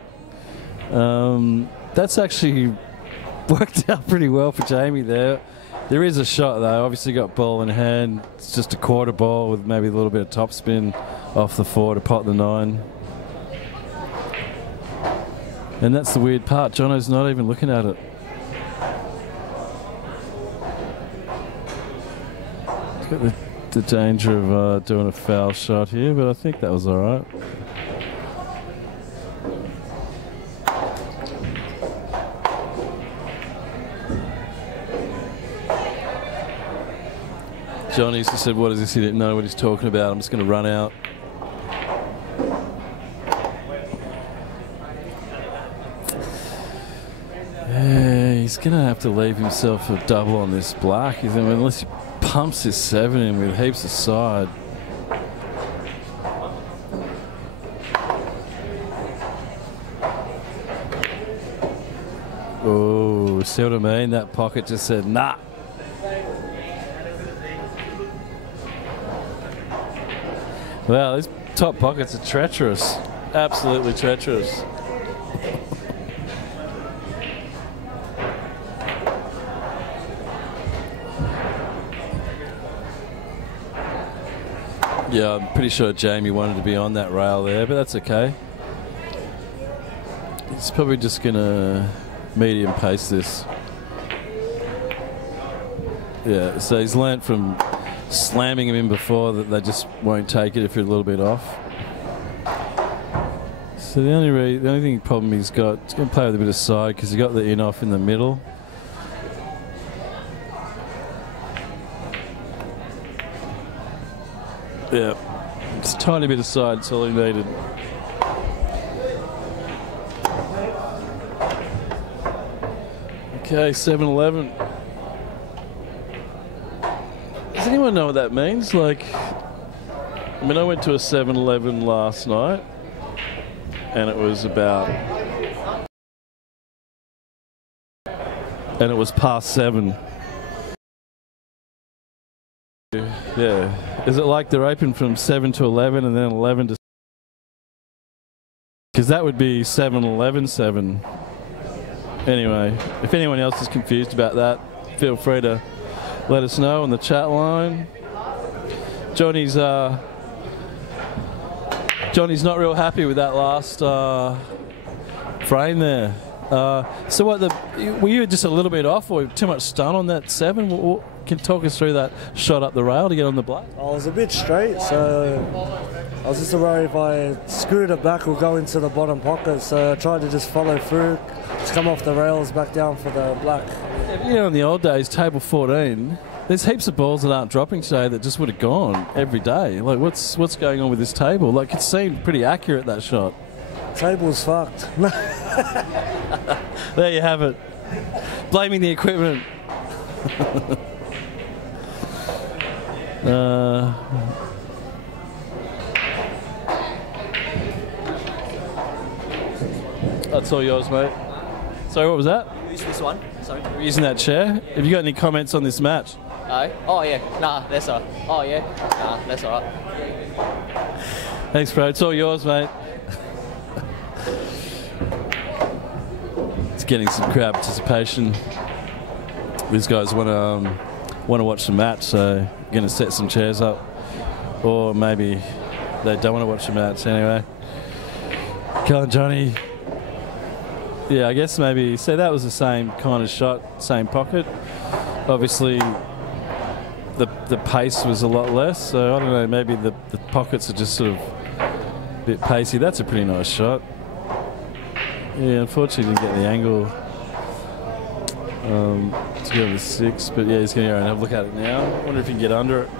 That's actually worked out pretty well for Jamie there. There is a shot though, obviously got ball in hand. It's just a quarter ball with maybe a little bit of topspin off the 4 to pot the 9. And that's the weird part, Jono's not even looking at it. It's got the danger of doing a foul shot here, but I think that was alright. Johnny's just said, what is this? He didn't know what he's talking about. I'm just going to run out. Yeah, he's going to have to leave himself a double on this black. Unless he pumps this 7 in with heaps of side. Oh, see what I mean? That pocket just said, nah. Wow, these top pockets are treacherous. Absolutely treacherous. Yeah, I'm pretty sure Jamie wanted to be on that rail there, but that's okay. He's probably just going to medium pace this. Yeah, so he's learnt from slamming him in before that they just won't take it if you're a little bit off. So the only problem he's got, he's going to play with a bit of side because he got the in off in the middle. Yeah, just a tiny bit of side, that's all he needed. Okay, 7-11. Does anyone know what that means? Like, I mean, I went to a 7-Eleven last night, and it was about, and it was past 7. Yeah, is it like they're open from 7 to 11 and then 11 to? Because that would be 7-11-7. Anyway, if anyone else is confused about that, feel free to let us know on the chat line. Johnny's not real happy with that last frame there. So what? Were you just a little bit off, or too much stun on that 7? Can you talk us through that shot up the rail to get on the black? I was a bit straight, so I was just worried if I screwed it back, we'll go into the bottom pocket. So I tried to just follow through, just come off the rails back down for the black. You know, in the old days, table 14, there's heaps of balls that aren't dropping today that just would have gone every day. Like, what's going on with this table? Like, it seemed pretty accurate, that shot. Table's fucked. There you have it. Blaming the equipment. That's all yours, mate. Sorry, what was that? Use this one. Sorry. We're using that chair. Have you got any comments on this match? Oh yeah. Nah, that's all right. Oh yeah. Nah, that's all right. Thanks, bro. It's all yours, mate. It's getting some crowd participation. These guys want to watch the match, so going to set some chairs up, or maybe they don't want to watch the match anyway. Come on, Johnny. Yeah, I guess maybe. So that was the same kind of shot, same pocket. Obviously, the pace was a lot less. So I don't know. Maybe the pockets are just sort of a bit pacey. That's a pretty nice shot. Yeah, unfortunately didn't get the angle to go to the 6, but yeah, he's going to go and have a look at it now. I wonder if he can get under it.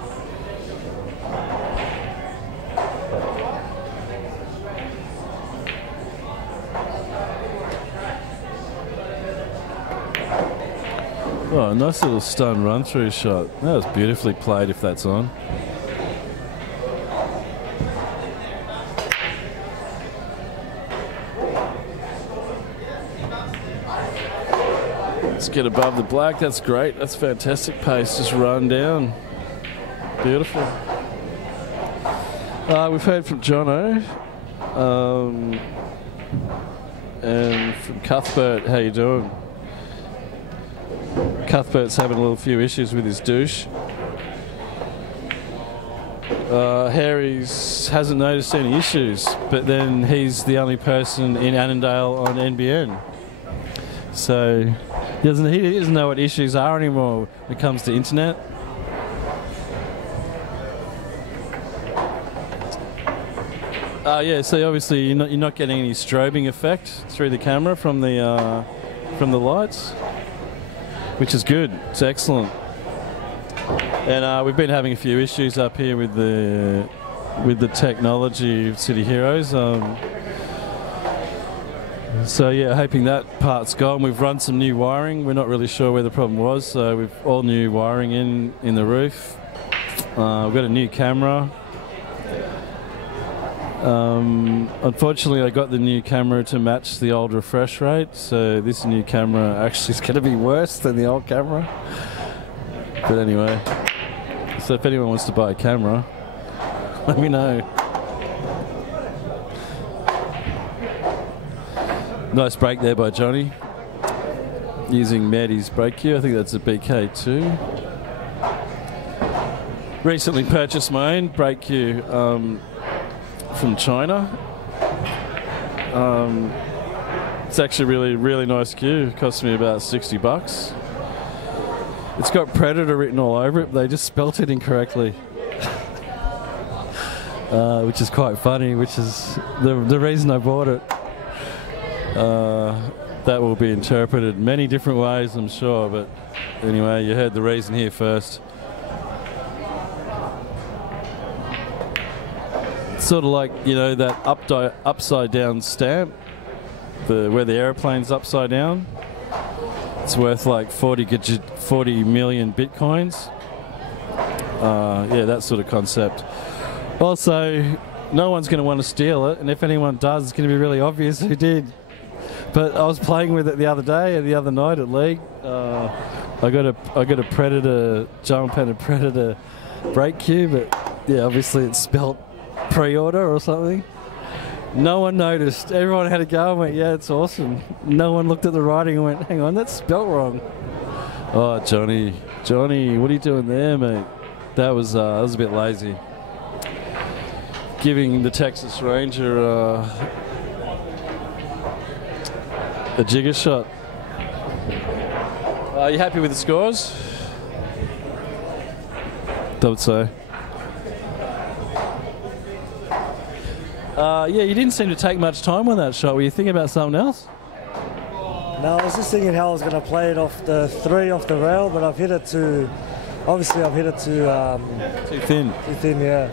Oh, a nice little stun run-through shot. That was beautifully played if that's on. Let's get above the black. That's great. That's fantastic pace. Just run down. Beautiful. We've heard from Jono and from Cuthbert. How you doing? Cuthbert's having a little few issues with his douche. Harry's hasn't noticed any issues, but then he's the only person in Annandale on NBN. So he doesn't know what issues are anymore when it comes to internet. Yeah, so obviously you're not getting any strobing effect through the camera from the lights, which is good. It's excellent. And we've been having a few issues up here with the technology of City Heroes. So yeah, hoping that part's gone. We've run some new wiring. We're not really sure where the problem was. So we've all new wiring in the roof. We've got a new camera. Unfortunately, I got the new camera to match the old refresh rate, so this new camera actually is going to be worse than the old camera. But anyway, so if anyone wants to buy a camera, let me know. Nice break there by Johnny, using Maddie's brake cue. I think that's a BK2. Recently purchased my own brake cue from China. It's actually really nice cue. It cost me about $60. It's got Predator written all over it, but they just spelt it incorrectly. Which is quite funny, which is the reason I bought it. That will be interpreted many different ways, I'm sure, but anyway, you heard the reason here first. Sort of like, you know, that upside down stamp, where the airplane's upside down. It's worth like 40 million bitcoins. Yeah, that sort of concept. Also, no one's going to want to steal it, and if anyone does, it's going to be really obvious who did. But I was playing with it the other day, the other night at League. I got a Predator jump and a Predator brake cue, but yeah, obviously it's spelt pre-order or something. No one noticed. Everyone had a go and went, yeah, it's awesome. No one looked at the writing and went, hang on, that's spelt wrong. Oh, Johnny, what are you doing there, mate? That was a bit lazy. Giving the Texas Ranger a jigger shot. Are you happy with the scores? Thought so. Yeah, you didn't seem to take much time on that shot. Were you thinking about something else? No, I was just thinking how I was going to play it off the 3 off the rail, but I've hit it too. Obviously, I've hit it too thin. Too thin, yeah.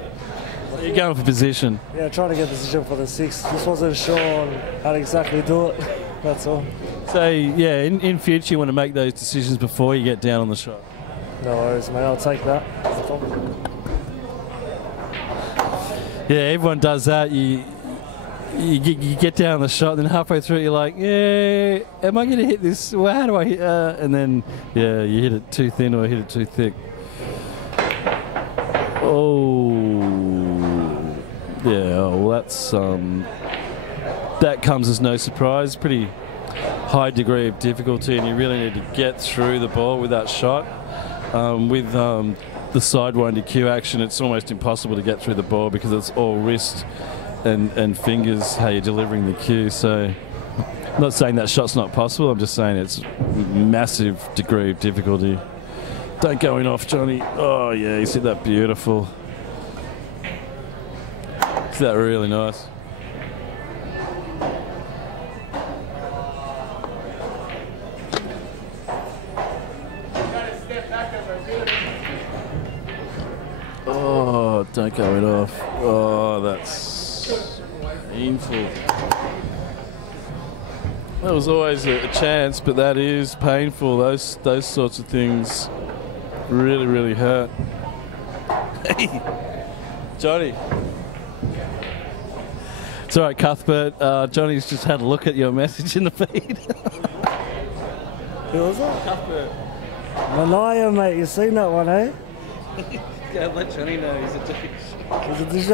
So you're going for position. Yeah, trying to get position for the 6. Just wasn't sure on how to exactly do it. That's all. So yeah, in future you want to make those decisions before you get down on the shot. No worries, mate. I'll take that. Yeah, everyone does that. You get down on the shot, then halfway through you're like, yeah, am I going to hit this? Well, how do I hit? And then, yeah, you hit it too thin or hit it too thick. Oh, yeah. Oh, well, that's that comes as no surprise. Pretty high degree of difficulty, and you really need to get through the ball with that shot. With the SideWinder cue action, it's almost impossible to get through the ball because it's all wrist and fingers how you're delivering the cue. So I'm not saying that shot's not possible, I'm just saying it's massive degree of difficulty. Don't go in off, Johnny. Oh yeah, you see that beautiful. that really nice. Oh, don't go it off. Oh, that's painful. That was always a chance, but that is painful. Those sorts of things really, really hurt. Hey, Johnny. It's all right, Cuthbert. Johnny's just had a look at your message in the feed. Who was that? Cuthbert. Manaya, mate. You seen that one, eh? Yeah, let Johnny know he's a douche. Was it this?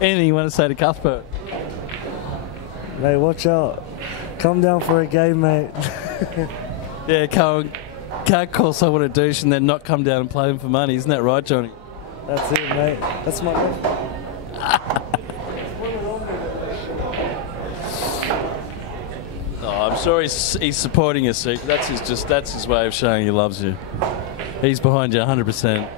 Anything you want to say to Cuthbert? Mate, watch out. Come down for a game, mate. Yeah, can't call someone a douche and then not come down and play them for money. Isn't that right, Johnny? That's it, mate. That's my best. Oh, I'm sure he's supporting us. That's his way of showing he loves you. He's behind you 100%.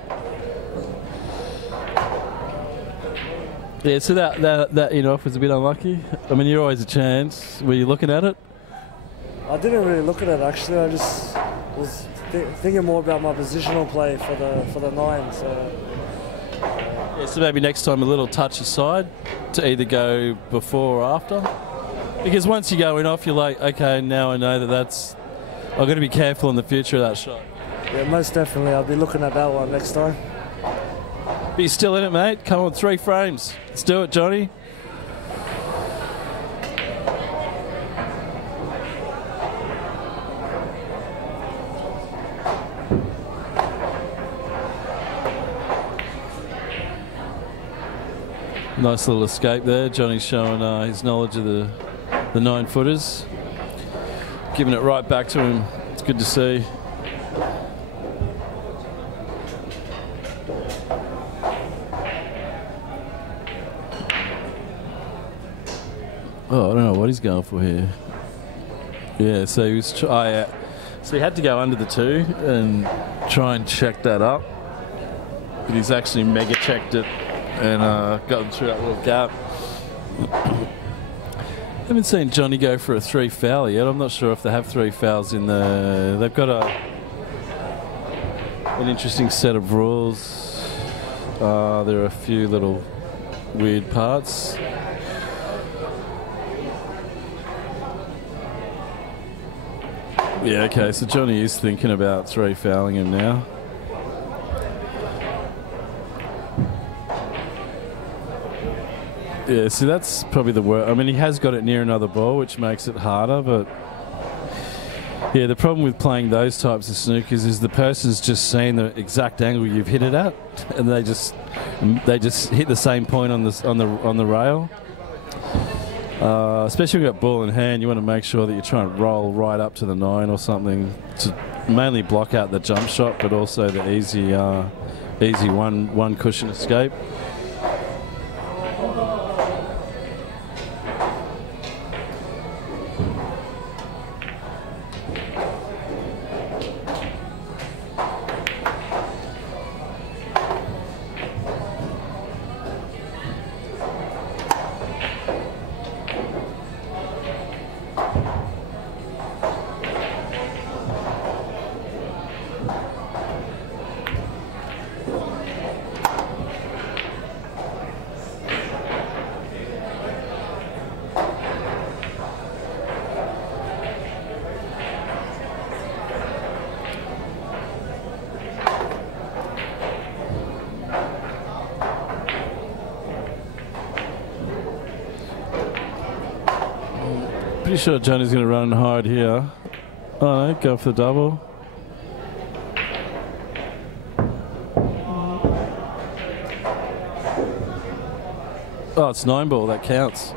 Yeah, so that in-off was a bit unlucky. I mean, you're always a chance. Were you looking at it? I didn't really look at it, actually. I just was thinking more about my positional play for the 9. So. Yeah, so maybe next time a little touch aside to either go before or after. Because once you go in-off, you're like, okay, now I know that's... I've got to be careful in the future of that shot. Yeah, most definitely. I'll be looking at that one next time. But you're still in it, mate. Come on, 3 frames. Let's do it, Johnny. Nice little escape there. Johnny's showing his knowledge of the 9-footers. Giving it right back to him. It's good to see. Oh, I don't know what he's going for here. Yeah, so he was so he had to go under the 2 and try and check that up, but he's actually mega checked it and gotten through that little gap. Haven't seen Johnny go for a 3 foul yet. I'm not sure if they have 3 fouls in the. They've got an interesting set of rules. There are a few little weird parts. Yeah, okay, so Johnny is thinking about 3 fouling him now. Yeah, see, that's probably the worst. I mean, he has got it near another ball, which makes it harder, but... Yeah, the problem with playing those types of snookers is the person's just seeing the exact angle you've hit it at, and they just hit the same point on the rail. Especially when you've got ball in hand, you want to make sure that you're trying to roll right up to the 9 or something to mainly block out the jump shot, but also the easy one cushion escape. Pretty sure Johnny's going to run hard here. Oh no, go for the double. Oh, it's 9 ball, that counts.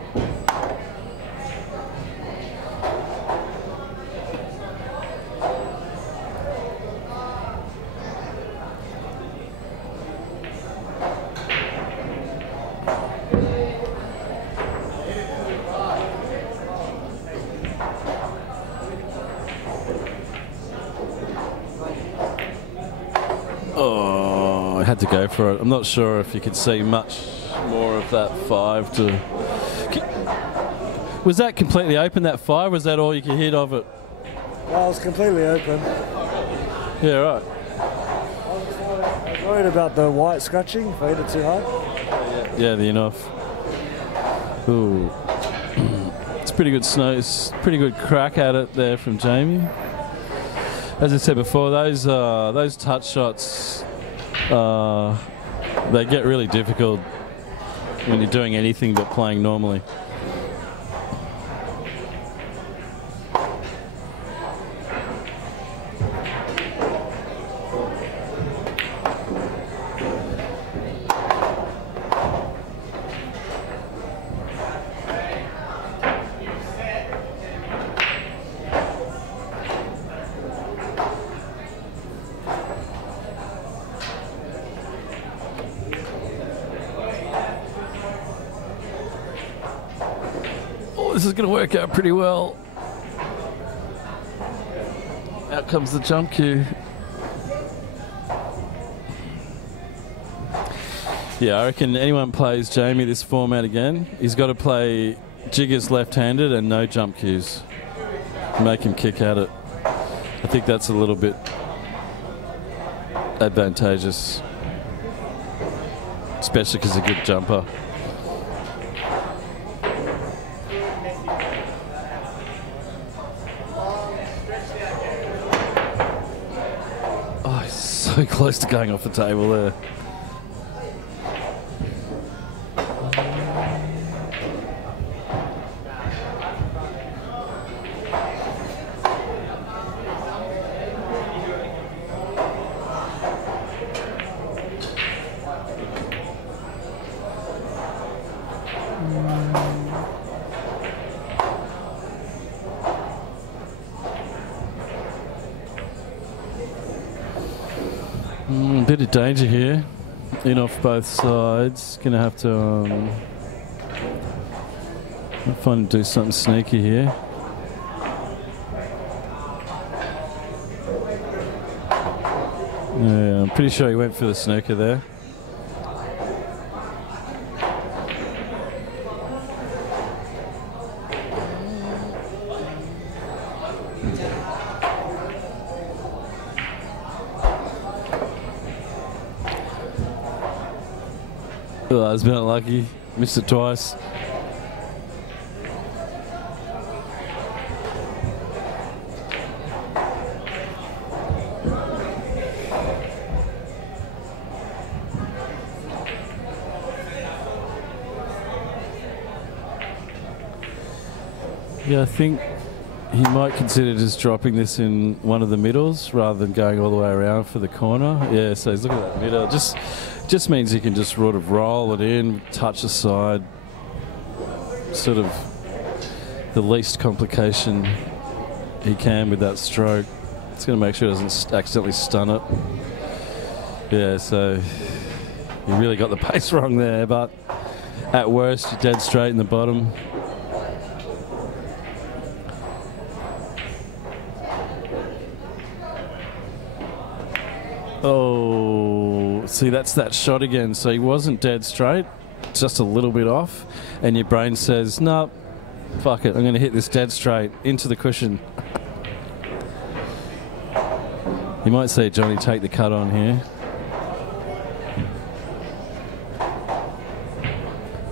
to go for it. I'm not sure if you could see much more of that 5 to... Was that completely open, that 5? Was that all you could hit of it? Well, it was completely open. Yeah, right. I was worried about the white scratching if I hit it too hard. Yeah, the in-off. Ooh. It's pretty good snow. It's pretty good crack at it there from Jamie. As I said before, those touch shots, they get really difficult when you're doing anything but playing normally. This is going to work out pretty well. Out comes the jump cue. Yeah, I reckon anyone plays Jamie this format again, he's got to play jiggers left-handed and no jump cues. Make him kick at it. I think that's a little bit advantageous, especially because he's a good jumper. So close to going off the table there. Bit of danger here, in off both sides. Gonna have to find him do something sneaky here. Yeah, I'm pretty sure he went for the snooker there. Oh, he's been unlucky. Missed it twice. Yeah, I think he might consider just dropping this in one of the middles rather than going all the way around for the corner. Yeah, so he's looking at that middle. Just means he can just sort of roll it in, touch the side, sort of the least complication he can with that stroke. It's going to make sure he doesn't accidentally stun it. Yeah, so he really got the pace wrong there, but at worst, you're dead straight in the bottom. Oh, see, that's that shot again. So he wasn't dead straight, just a little bit off, and your brain says, "No, fuck it, I'm going to hit this dead straight into the cushion." You might see Johnny take the cut on here.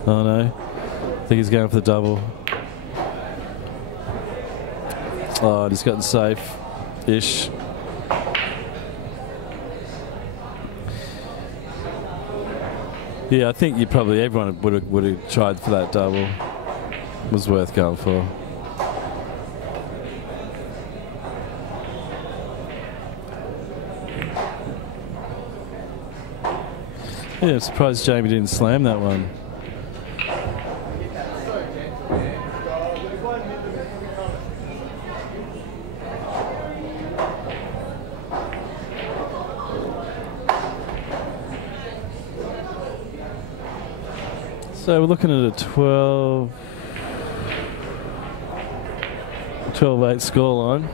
Oh no, I think he's going for the double. Oh, he's gotten safe-ish. Yeah, I think everyone would have tried for that double. It was worth going for. Yeah, I'm surprised Jamie didn't slam that one. So we're looking at a 12-8 scoreline.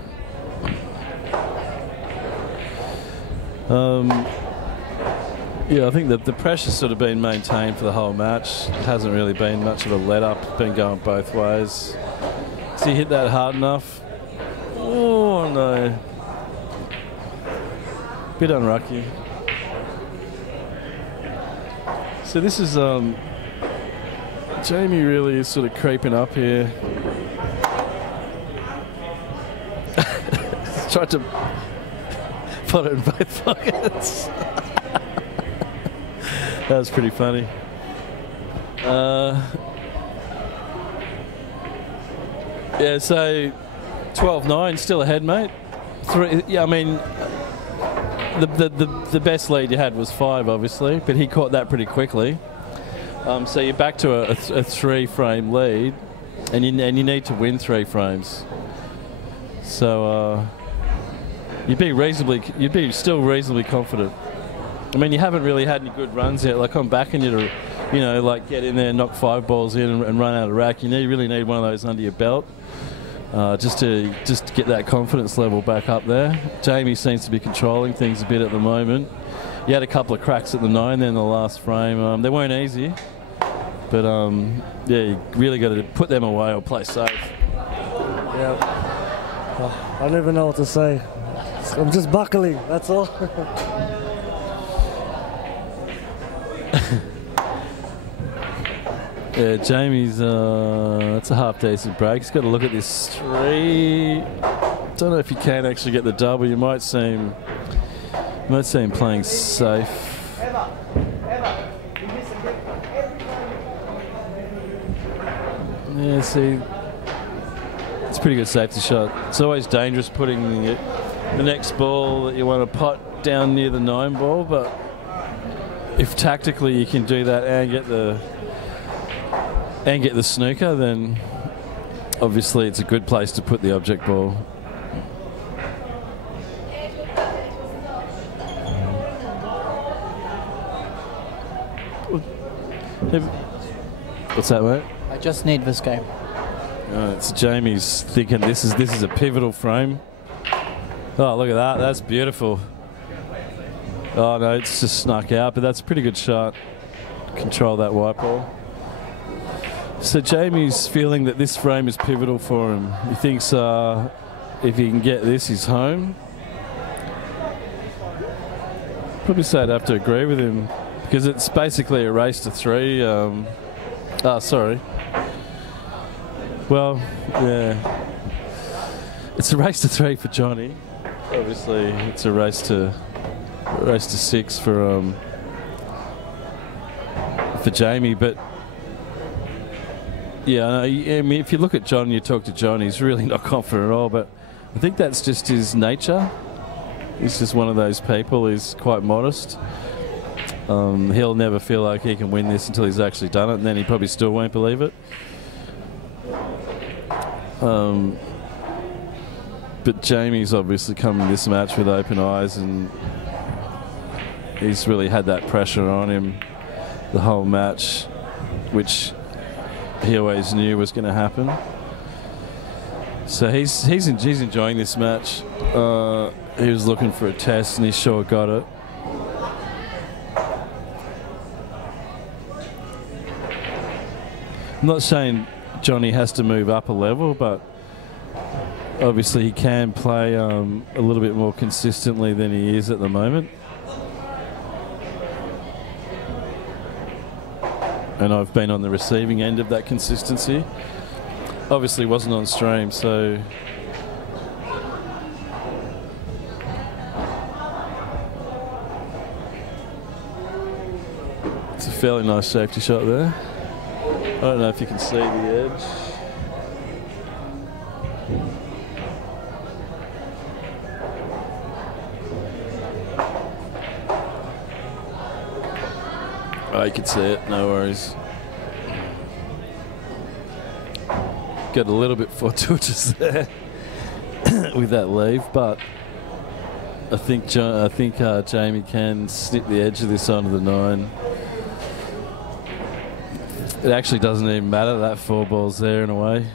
Yeah, I think the pressure's sort of been maintained for the whole match. It hasn't really been much of a let-up. It's been going both ways. Does he hit that hard enough? Oh, no. Bit unlucky. So this is... Jamie really is sort of creeping up here. He's tried to put it in both pockets. That was pretty funny. Yeah, so 12-9, still ahead, mate. Yeah, I mean, the best lead you had was 5, obviously, but he caught that pretty quickly. So you're back to a 3-frame lead, and you need to win 3 frames. So you'd be still reasonably confident. I mean, you haven't really had any good runs yet. Like, I'm backing you to, like, get in there, knock 5 balls in, and run out of rack. You really need one of those under your belt, just to get that confidence level back up there. Jamie seems to be controlling things a bit at the moment. You had a couple of cracks at the 9 there in the last frame. They weren't easy, but yeah, you really got to put them away or play safe. Yeah. Oh, I don't even know what to say. I'm just buckling, that's all. Yeah, Jamie's, that's a half decent break. He's got to look at this 3. Don't know if he can actually get the double. You might see him playing safe. Yeah, see, it's a pretty good safety shot. It's always dangerous putting the next ball that you want to pot down near the 9 ball, but if tactically you can do that and get the snooker, then obviously it's a good place to put the object ball. What's that, mate? I just need this game. It's Jamie's thinking this is a pivotal frame. Oh, look at that. That's beautiful. Oh, no, it's just snuck out, but that's a pretty good shot. Control that white ball. So Jamie's feeling that this frame is pivotal for him. He thinks if he can get this, he's home. Probably say I'd have to agree with him, because it's basically a race to 3. Sorry. Well, yeah. It's a race to 3 for Johnny. Obviously, it's a race to 6 for Jamie, but yeah, I mean, if you look at John, you talk to John, he's really not confident at all, but I think that's just his nature. He's just one of those people. He's quite modest. He'll never feel like he can win this until he's actually done it, and then he probably still won't believe it. But Jamie's obviously come in this match with open eyes, and he's really had that pressure on him the whole match, which he always knew was going to happen. So he's enjoying this match. He was looking for a test, and he sure got it. I'm not saying Johnny has to move up a level, but obviously he can play a little bit more consistently than he is at the moment. And I've been on the receiving end of that consistency. Obviously wasn't on stream, so it's a fairly nice safety shot there. I don't know if you can see the edge. Oh, you can see it, no worries. Got a little bit fortuitous there with that leave, but I think Jamie can snip the edge of this onto the 9. It actually doesn't even matter, that 4 ball's there in a way.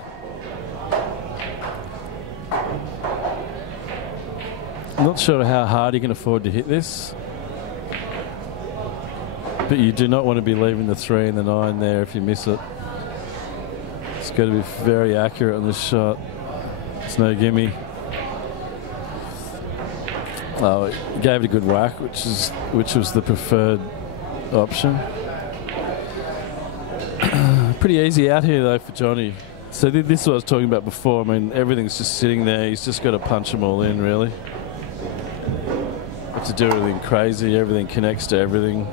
I'm not sure how hard he can afford to hit this. but you do not want to be leaving the 3 and the 9 there if you miss it. It's got to be very accurate on this shot. It's no gimme. Oh, he gave it a good whack, which was the preferred option. Pretty easy out here though for Johnny. So this is what I was talking about before. I mean, everything's just sitting there. He's just got to punch them all in, really. Have to do everything crazy. Everything connects to everything.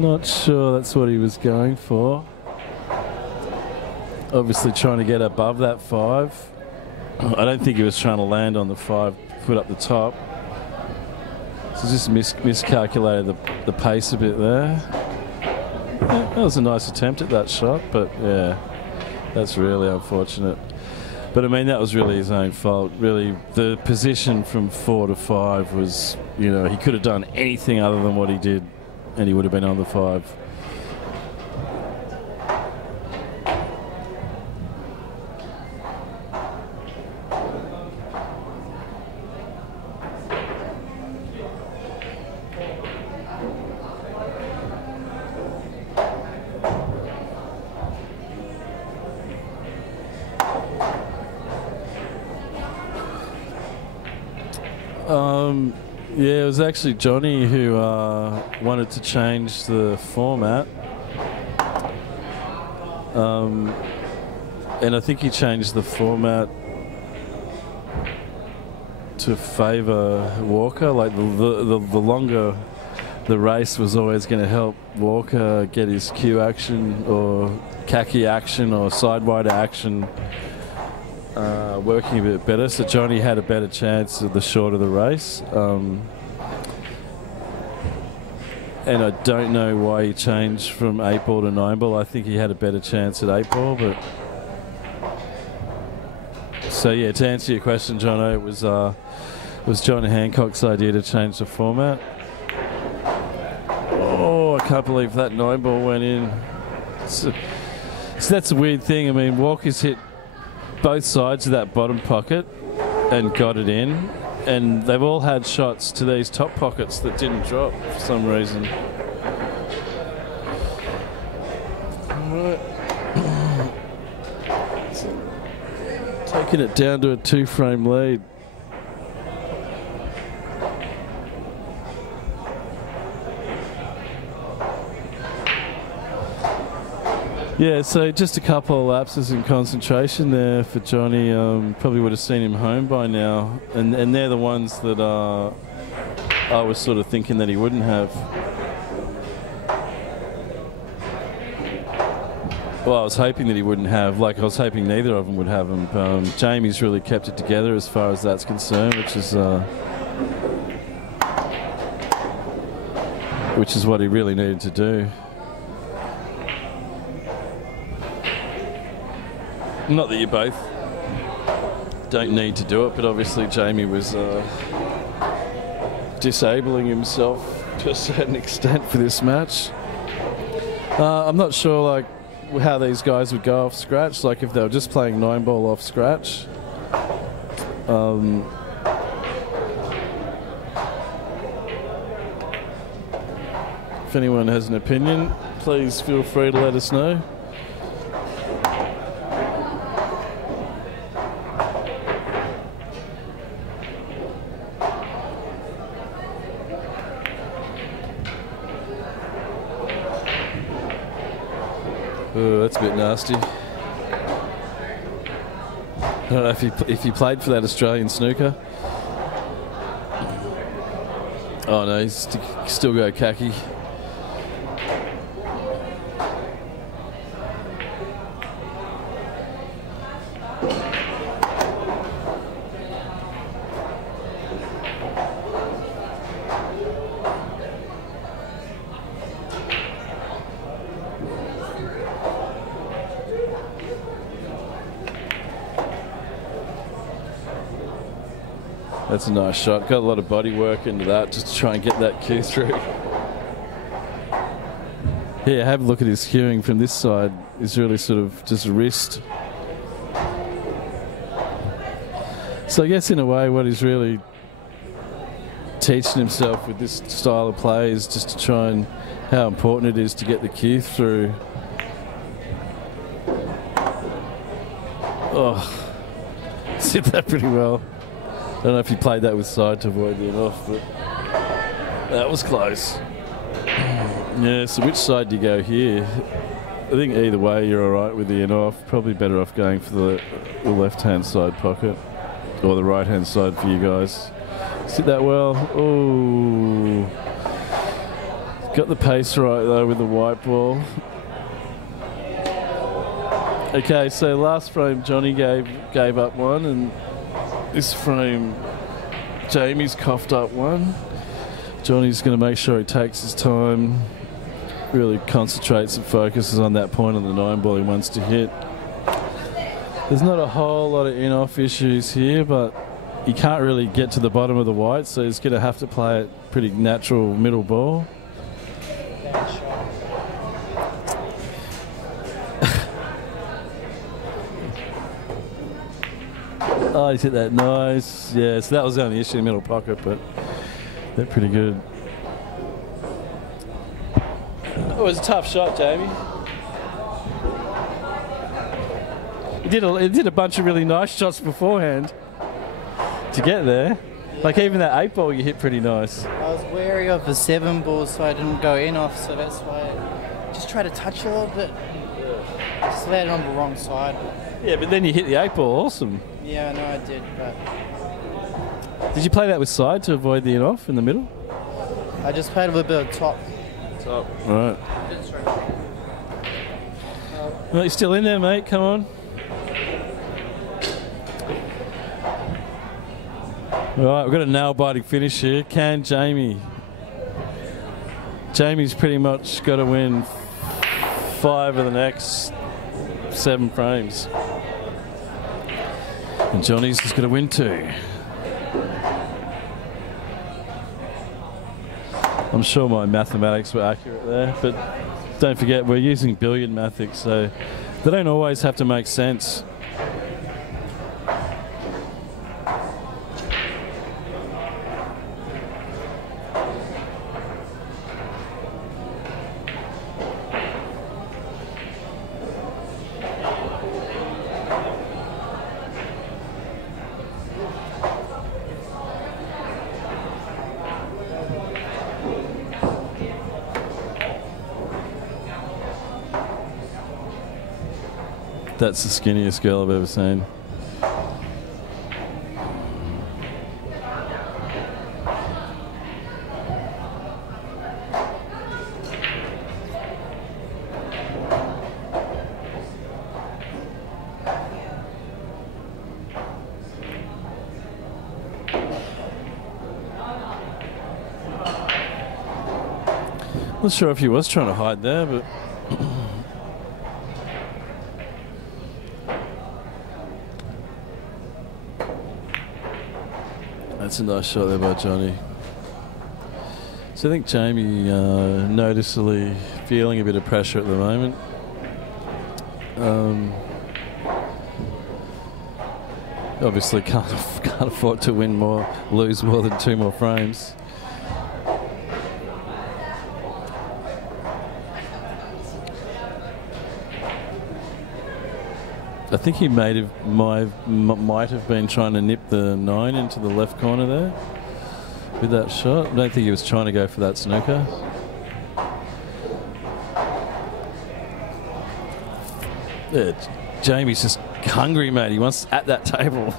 Not sure that's what he was going for. Obviously trying to get above that 5. I don't think he was trying to land on the 5, put up the top. So just miscalculated the pace a bit there. Yeah, that was a nice attempt at that shot, but yeah, that's really unfortunate. But I mean, that was really his own fault. Really, the position from 4 to 5 was, you know, he could have done anything other than what he did, and he would have been on the 5. Yeah, it was actually Johnny who wanted to change the format. And I think he changed the format to favour Walker. Like the longer the race was always going to help Walker get his Q action or khaki action or SideWinder action working a bit better, so Johnny had a better chance of the shorter the race. And I don't know why he changed from 8 ball to 9 ball. I think he had a better chance at 8 ball, but so yeah, to answer your question, Jono, it was John Hancock's idea to change the format. Oh, I can't believe that 9 ball went in. So that's a weird thing. I mean, Walker's hit both sides of that bottom pocket and got it in, and they've all had shots to these top pockets that didn't drop for some reason. Taking it down to a 2-frame lead. Yeah, so just a couple of lapses in concentration there for Johnny. Probably would have seen him home by now. And they're the ones that I was sort of thinking that he wouldn't have. Well, I was hoping that he wouldn't have. Like, I was hoping neither of them would have him. Jamie's really kept it together as far as that's concerned, which is what he really needed to do. Not that you both don't need to do it, but obviously Jamie was disabling himself to a certain extent for this match. I'm not sure like how these guys would go off scratch, like if they were just playing 9 ball off scratch. If anyone has an opinion, please feel free to let us know. Oh, that's a bit nasty. I don't know if he played for that Australian snooker. Oh no, he's still go khaki. That's a nice shot. Got a lot of body work into that just to try and get that cue through. Yeah, have a look at his cueing from this side. He's really sort of just wrist. So I guess in a way what he's really teaching himself with this style of play is just to try and how important it is to get the cue through. Oh, did that pretty well. I don't know if he played that with side to avoid the off, but that was close. Yeah, so which side do you go here? I think either way you're alright with the in off. Probably better off going for the left-hand side pocket or the right-hand side for you guys. Sit that well. Oh, got the pace right though with the white ball. Okay, so last frame Johnny gave up one, and this frame Jamie's coughed up one. Johnny's going to make sure he takes his time, really concentrates and focuses on that point on the 9 ball he wants to hit. There's not a whole lot of in-off issues here, but he can't really get to the bottom of the white, so he's going to have to play it pretty natural middle ball. Oh, he's hit that nice. Yeah, so that was the only issue in the middle pocket, but they're pretty good. It was a tough shot, Jamie. He did a bunch of really nice shots beforehand to get there. Like even that 8 ball you hit pretty nice. I was wary of the 7 ball, so I didn't go in off, so that's why I just tried to touch a little bit. Just landed on the wrong side. Yeah, but then you hit the 8 ball, awesome. Yeah, I know I did, but... Did you play that with side to avoid the in-off in the middle? I just played a little bit of top. Top. Right. Well, you're still in there, mate. Come on. All right, we've got a nail-biting finish here. Can Jamie? Jamie's pretty much got to win 5 of the next 7 frames. And Johnny's just got to win 2. I'm sure my mathematics were accurate there, but don't forget we're using billiard mathematics, so they don't always have to make sense. That's the skinniest girl I've ever seen. Not sure if he was trying to hide there, but that's a nice shot there by Johnny. So I think Jamie noticeably feeling a bit of pressure at the moment. Obviously can't afford to lose more than 2 more frames. I think he might have been trying to nip the 9 into the left corner there with that shot. I don't think he was trying to go for that snooker. Yeah, Jamie's just hungry, mate. He wants at that table.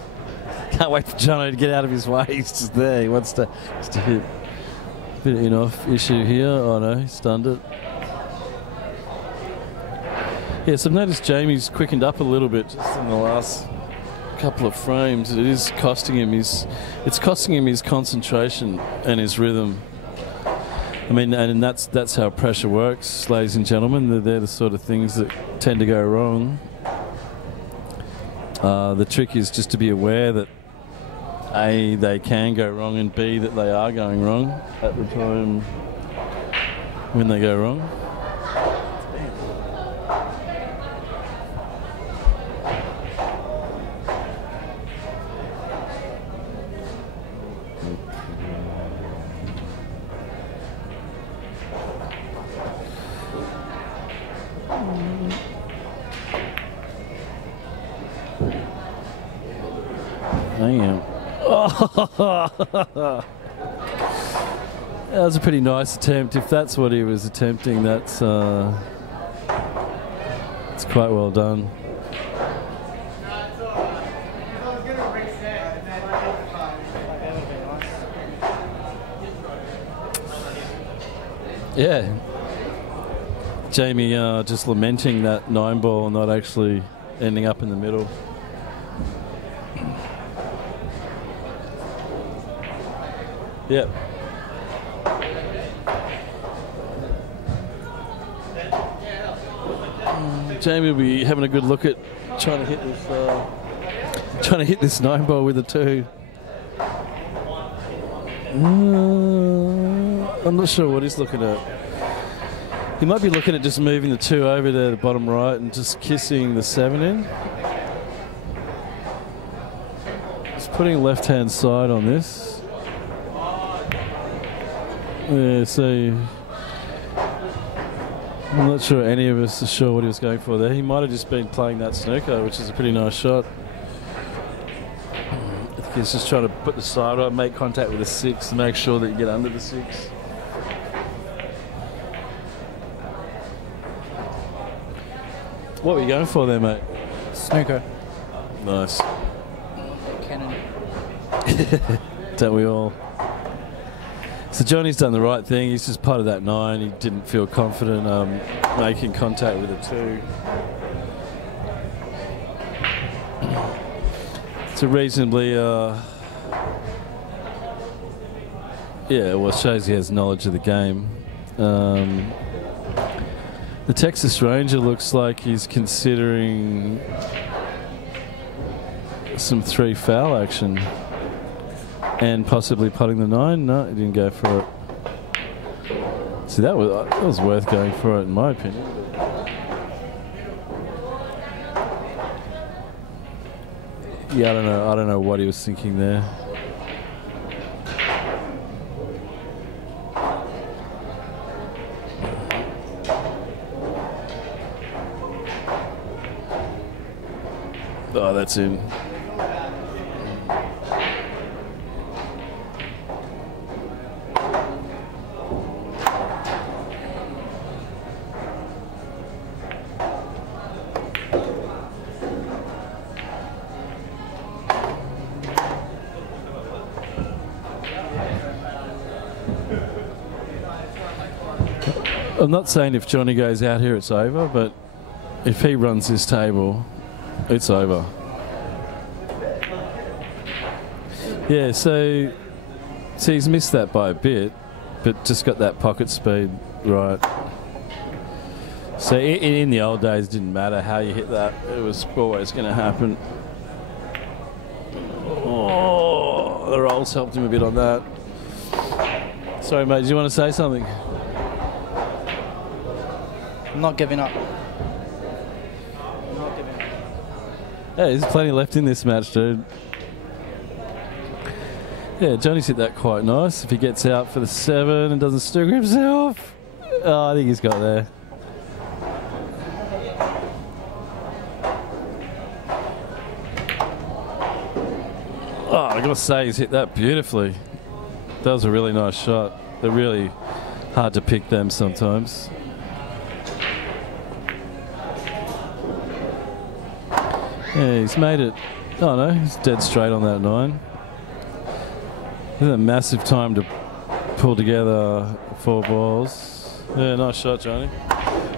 Can't wait for Jono to get out of his way. He's just there. He wants to hit. Bit of in-off issue here. Oh no, he stunned it. Yes, I've noticed Jamie's quickened up a little bit just in the last couple of frames. It is costing him it's costing him his concentration and his rhythm. I mean, and that's how pressure works, ladies and gentlemen. They're the sort of things that tend to go wrong. The trick is just to be aware that A, they can go wrong, and B, that they are going wrong at the time when they go wrong. Damn. Oh. That was a pretty nice attempt. If that's what he was attempting, it's quite well done. Yeah. Jamie just lamenting that 9 ball not actually ending up in the middle. Yep. Jamie will be having a good look at trying to hit this 9 ball with a 2. I'm not sure what he's looking at. He might be looking at just moving the 2 over to the bottom right and just kissing the 7 in. Just putting left-hand side on this. Yeah, so I'm not sure any of us are sure what he was going for there. He might have just been playing that snooker, which is a pretty nice shot. I think he's just trying to put the side up, make contact with the 6 to make sure that you get under the 6. What were you going for there, mate? Snooker. Nice. Cannon. Don't we all? So Johnny's done the right thing. He's just putted that 9. He didn't feel confident making contact with a 2. It's a reasonably, yeah, well, it shows he has knowledge of the game. The Texas Ranger looks like he's considering some 3 foul action and possibly putting the 9. No, he didn't go for it. See, that was worth going for it in my opinion. Yeah, I don't know what he was thinking there. Oh, that's in. I'm not saying if Johnny goes out here it's over, but if he runs this table, it's over. Yeah, so he's missed that by a bit, but just got that pocket speed right. So in the old days, it didn't matter how you hit that. It was always going to happen. Oh, the rolls helped him a bit on that. Sorry, mate, do you want to say something? I'm not giving up. Not giving up. Hey, there's plenty left in this match, dude. Yeah, Johnny's hit that quite nice. If he gets out for the 7 and doesn't snooker himself, oh, I think he's got there. Oh, I gotta say, he's hit that beautifully. That was a really nice shot. They're really hard to pick them sometimes. Yeah, he's made it. Oh no, he's dead straight on that 9. Isn't a massive time to pull together 4 balls. Yeah, nice shot, Johnny.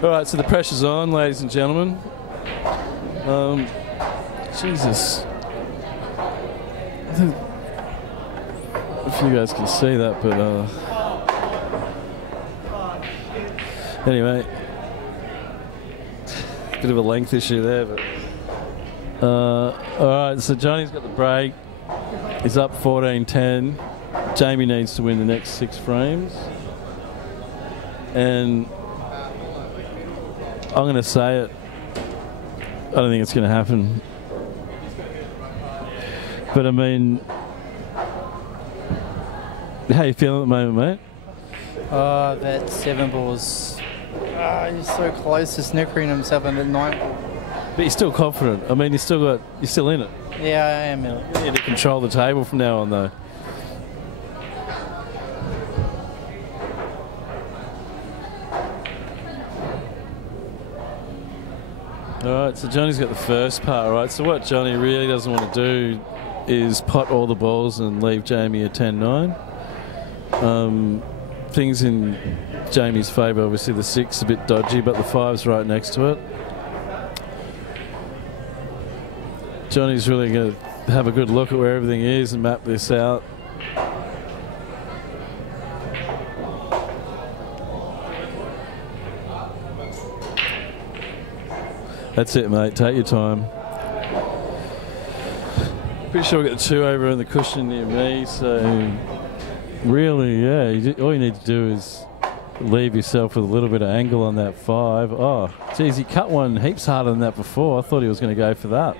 All right, so the pressure's on, ladies and gentlemen. Jesus. I think if you guys can see that, but anyway, bit of a length issue there, but all right, so Johnny's got the break. He's up 14-10. Jamie needs to win the next 6 frames. And I'm going to say it. I don't think it's going to happen. But I mean, how you feeling at the moment, mate? That 7 ball's... he's so close to snookering himself on the 9 ball. But you're still confident. I mean, you're still in it. Yeah, I am. You need to control the table from now on, though. All right, so Johnny's got the first part, right? So what Johnny really doesn't want to do is pot all the balls and leave Jamie a 10-9. Things in Jamie's favour, obviously the 6 a bit dodgy, but the 5's right next to it. Johnny's really going to have a good look at where everything is and map this out. That's it, mate. Take your time. Pretty sure we got the 2 over in the cushion near me, so really, yeah, all you need to do is leave yourself with a little bit of angle on that 5. Oh, geez, he cut one heaps harder than that before. I thought he was going to go for that.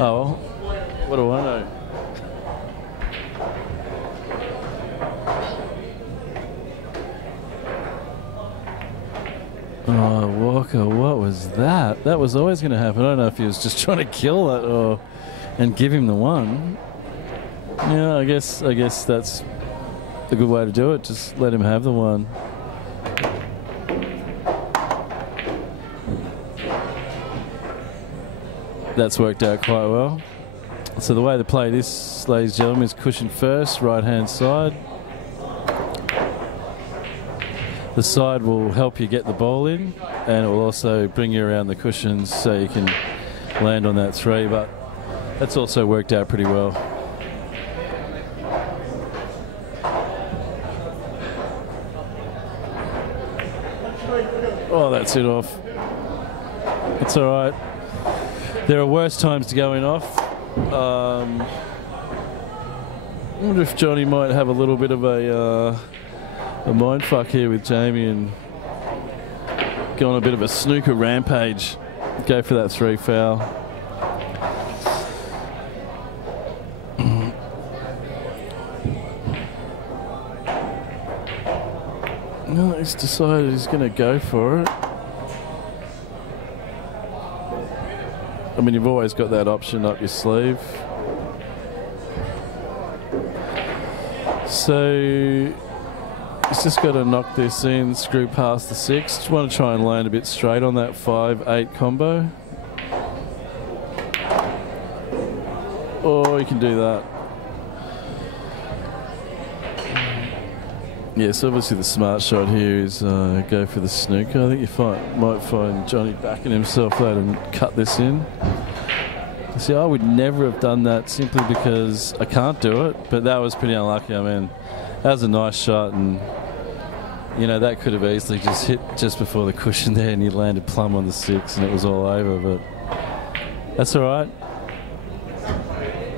Oh, well, what do I know? Oh, Walker, what was that? That was always going to happen. I don't know if he was just trying to kill it and give him the 1. Yeah, I guess that's a good way to do it. Just let him have the 1. That's worked out quite well. So the way to play this, ladies and gentlemen, is cushion first, right-hand side. The side will help you get the ball in, and it will also bring you around the cushions so you can land on that 3, but that's also worked out pretty well. Oh, that's it off. It's all right. There are worse times to go in off. I wonder if Johnny might have a little bit of a mind fuck here with Jamie and go on a bit of a snooker rampage. Go for that 3 foul. No, he's decided he's going to go for it. I mean, you've always got that option up your sleeve. So he's just got to knock this in, screw past the 6. Just want to try and land a bit straight on that 5-8 combo. Or you can do that. Yes, obviously the smart shot here is go for the snooker. I think you might find Johnny backing himself out and cut this in. See, I would never have done that simply because I can't do it, but that was pretty unlucky. I mean, that was a nice shot, and you know, that could have easily just hit just before the cushion there and you landed plumb on the 6 and it was all over, but that's all right.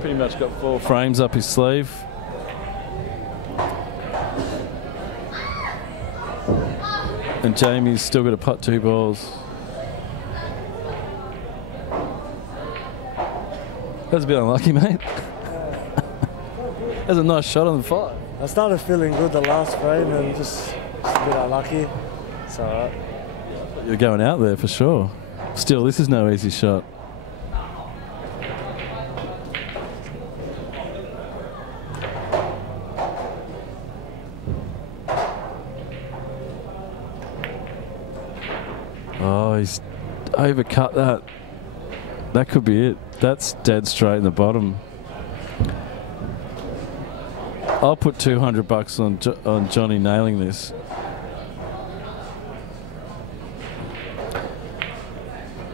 Pretty much got 4 frames up his sleeve. And Jamie's still got to putt 2 balls. That's a bit unlucky, mate. That's a nice shot on the 5. I started feeling good the last frame and just a bit unlucky. It's all right. You're going out there for sure. Still, this is no easy shot. Oh, he's overcut that. That could be it. That's dead straight in the bottom. I'll put $200 on Johnny nailing this.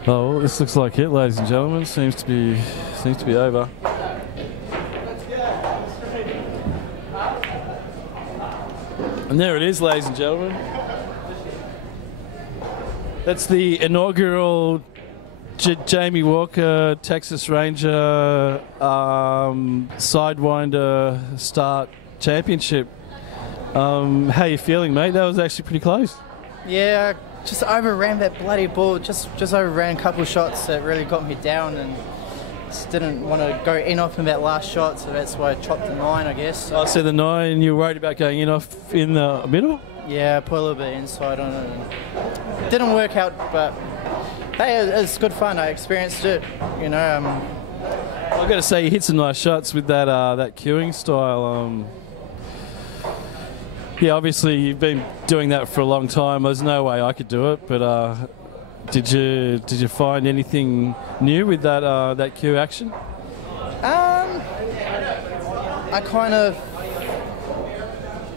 Oh, well, this looks like it, ladies and gentlemen. Seems to be over. And there it is, ladies and gentlemen. That's the inaugural Jamie Walker Texas Ranger SideWinder Start Championship. How you feeling, mate? That was actually pretty close. Yeah, just overran that bloody ball. Just overran a couple of shots that really got me down, and just didn't want to go in off in that last shot, so that's why I chopped the 9, I guess. Oh, so the 9, you were worried about going in off in the middle? Yeah, I put a little bit inside on it. Didn't work out, but Hey, it's good fun. I experienced it. You know. I've got to say, you hit some nice shots with that that queuing style. Yeah, obviously you've been doing that for a long time. There's no way I could do it, but did you find anything new with that that queue action? I kind of.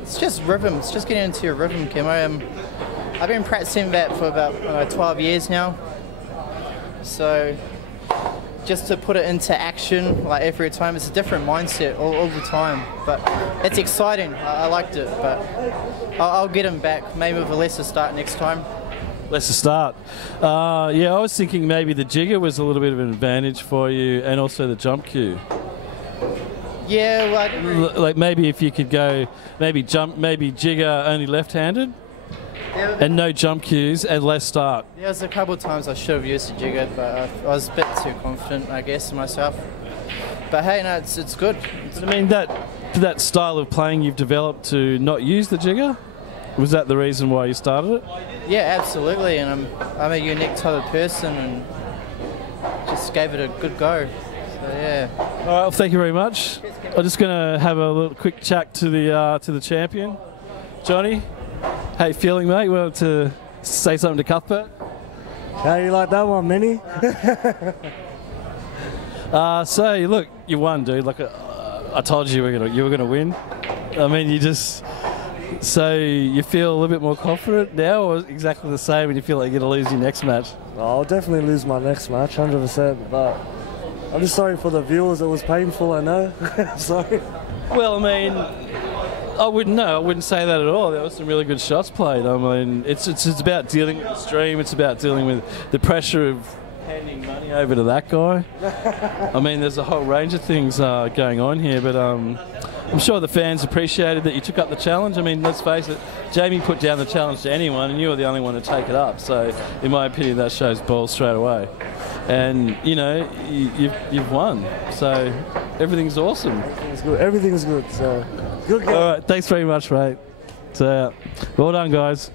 It's just rhythm. It's just getting into your rhythm, Kim. I've been practicing that for about 12 years now. So just to put it into action, like every time, it's a different mindset all the time. But it's exciting. I liked it, but I'll get him back, maybe with a lesser start next time. Lesser start. Yeah, I was thinking maybe the jigger was a little bit of an advantage for you, and also the jump cue. Yeah, well, Like maybe if you could go, maybe jigger only left-handed, and no jump cues and less start. there was a couple of times I should have used the jigger, but I was a bit too confident, I guess, in myself. But hey, no, it's good. But I mean, that style of playing you've developed to not use the jigger, was that the reason why you started it? Yeah, absolutely, and I'm a unique type of person, and just gave it a good go. So yeah. All right, well, thank you very much. I'm just going to have a little quick chat to the champion, Johnny. How you feeling, mate? You wanted to say something to Cuthbert? How you like that one, Minnie? So look, you won, dude. Like I told you, you were gonna win. I mean, so you feel a little bit more confident now, or exactly the same, and you feel like you're gonna lose your next match? I'll definitely lose my next match, 100%. But I'm just sorry for the viewers. It was painful, I know. Sorry. Well, I mean, I wouldn't say that at all. There were some really good shots played. I mean, it's about dealing with the stream. It's about dealing with the pressure of handing money over to that guy. I mean, there's a whole range of things going on here, but I'm sure the fans appreciated that you took up the challenge. I mean, let's face it, Jamie put down the challenge to anyone, and you were the only one to take it up. So, in my opinion, that shows balls straight away. And you know, you've won. So everything's awesome. Everything's good. Everything's good. So good game. All right, thanks very much, mate. So, well done, guys.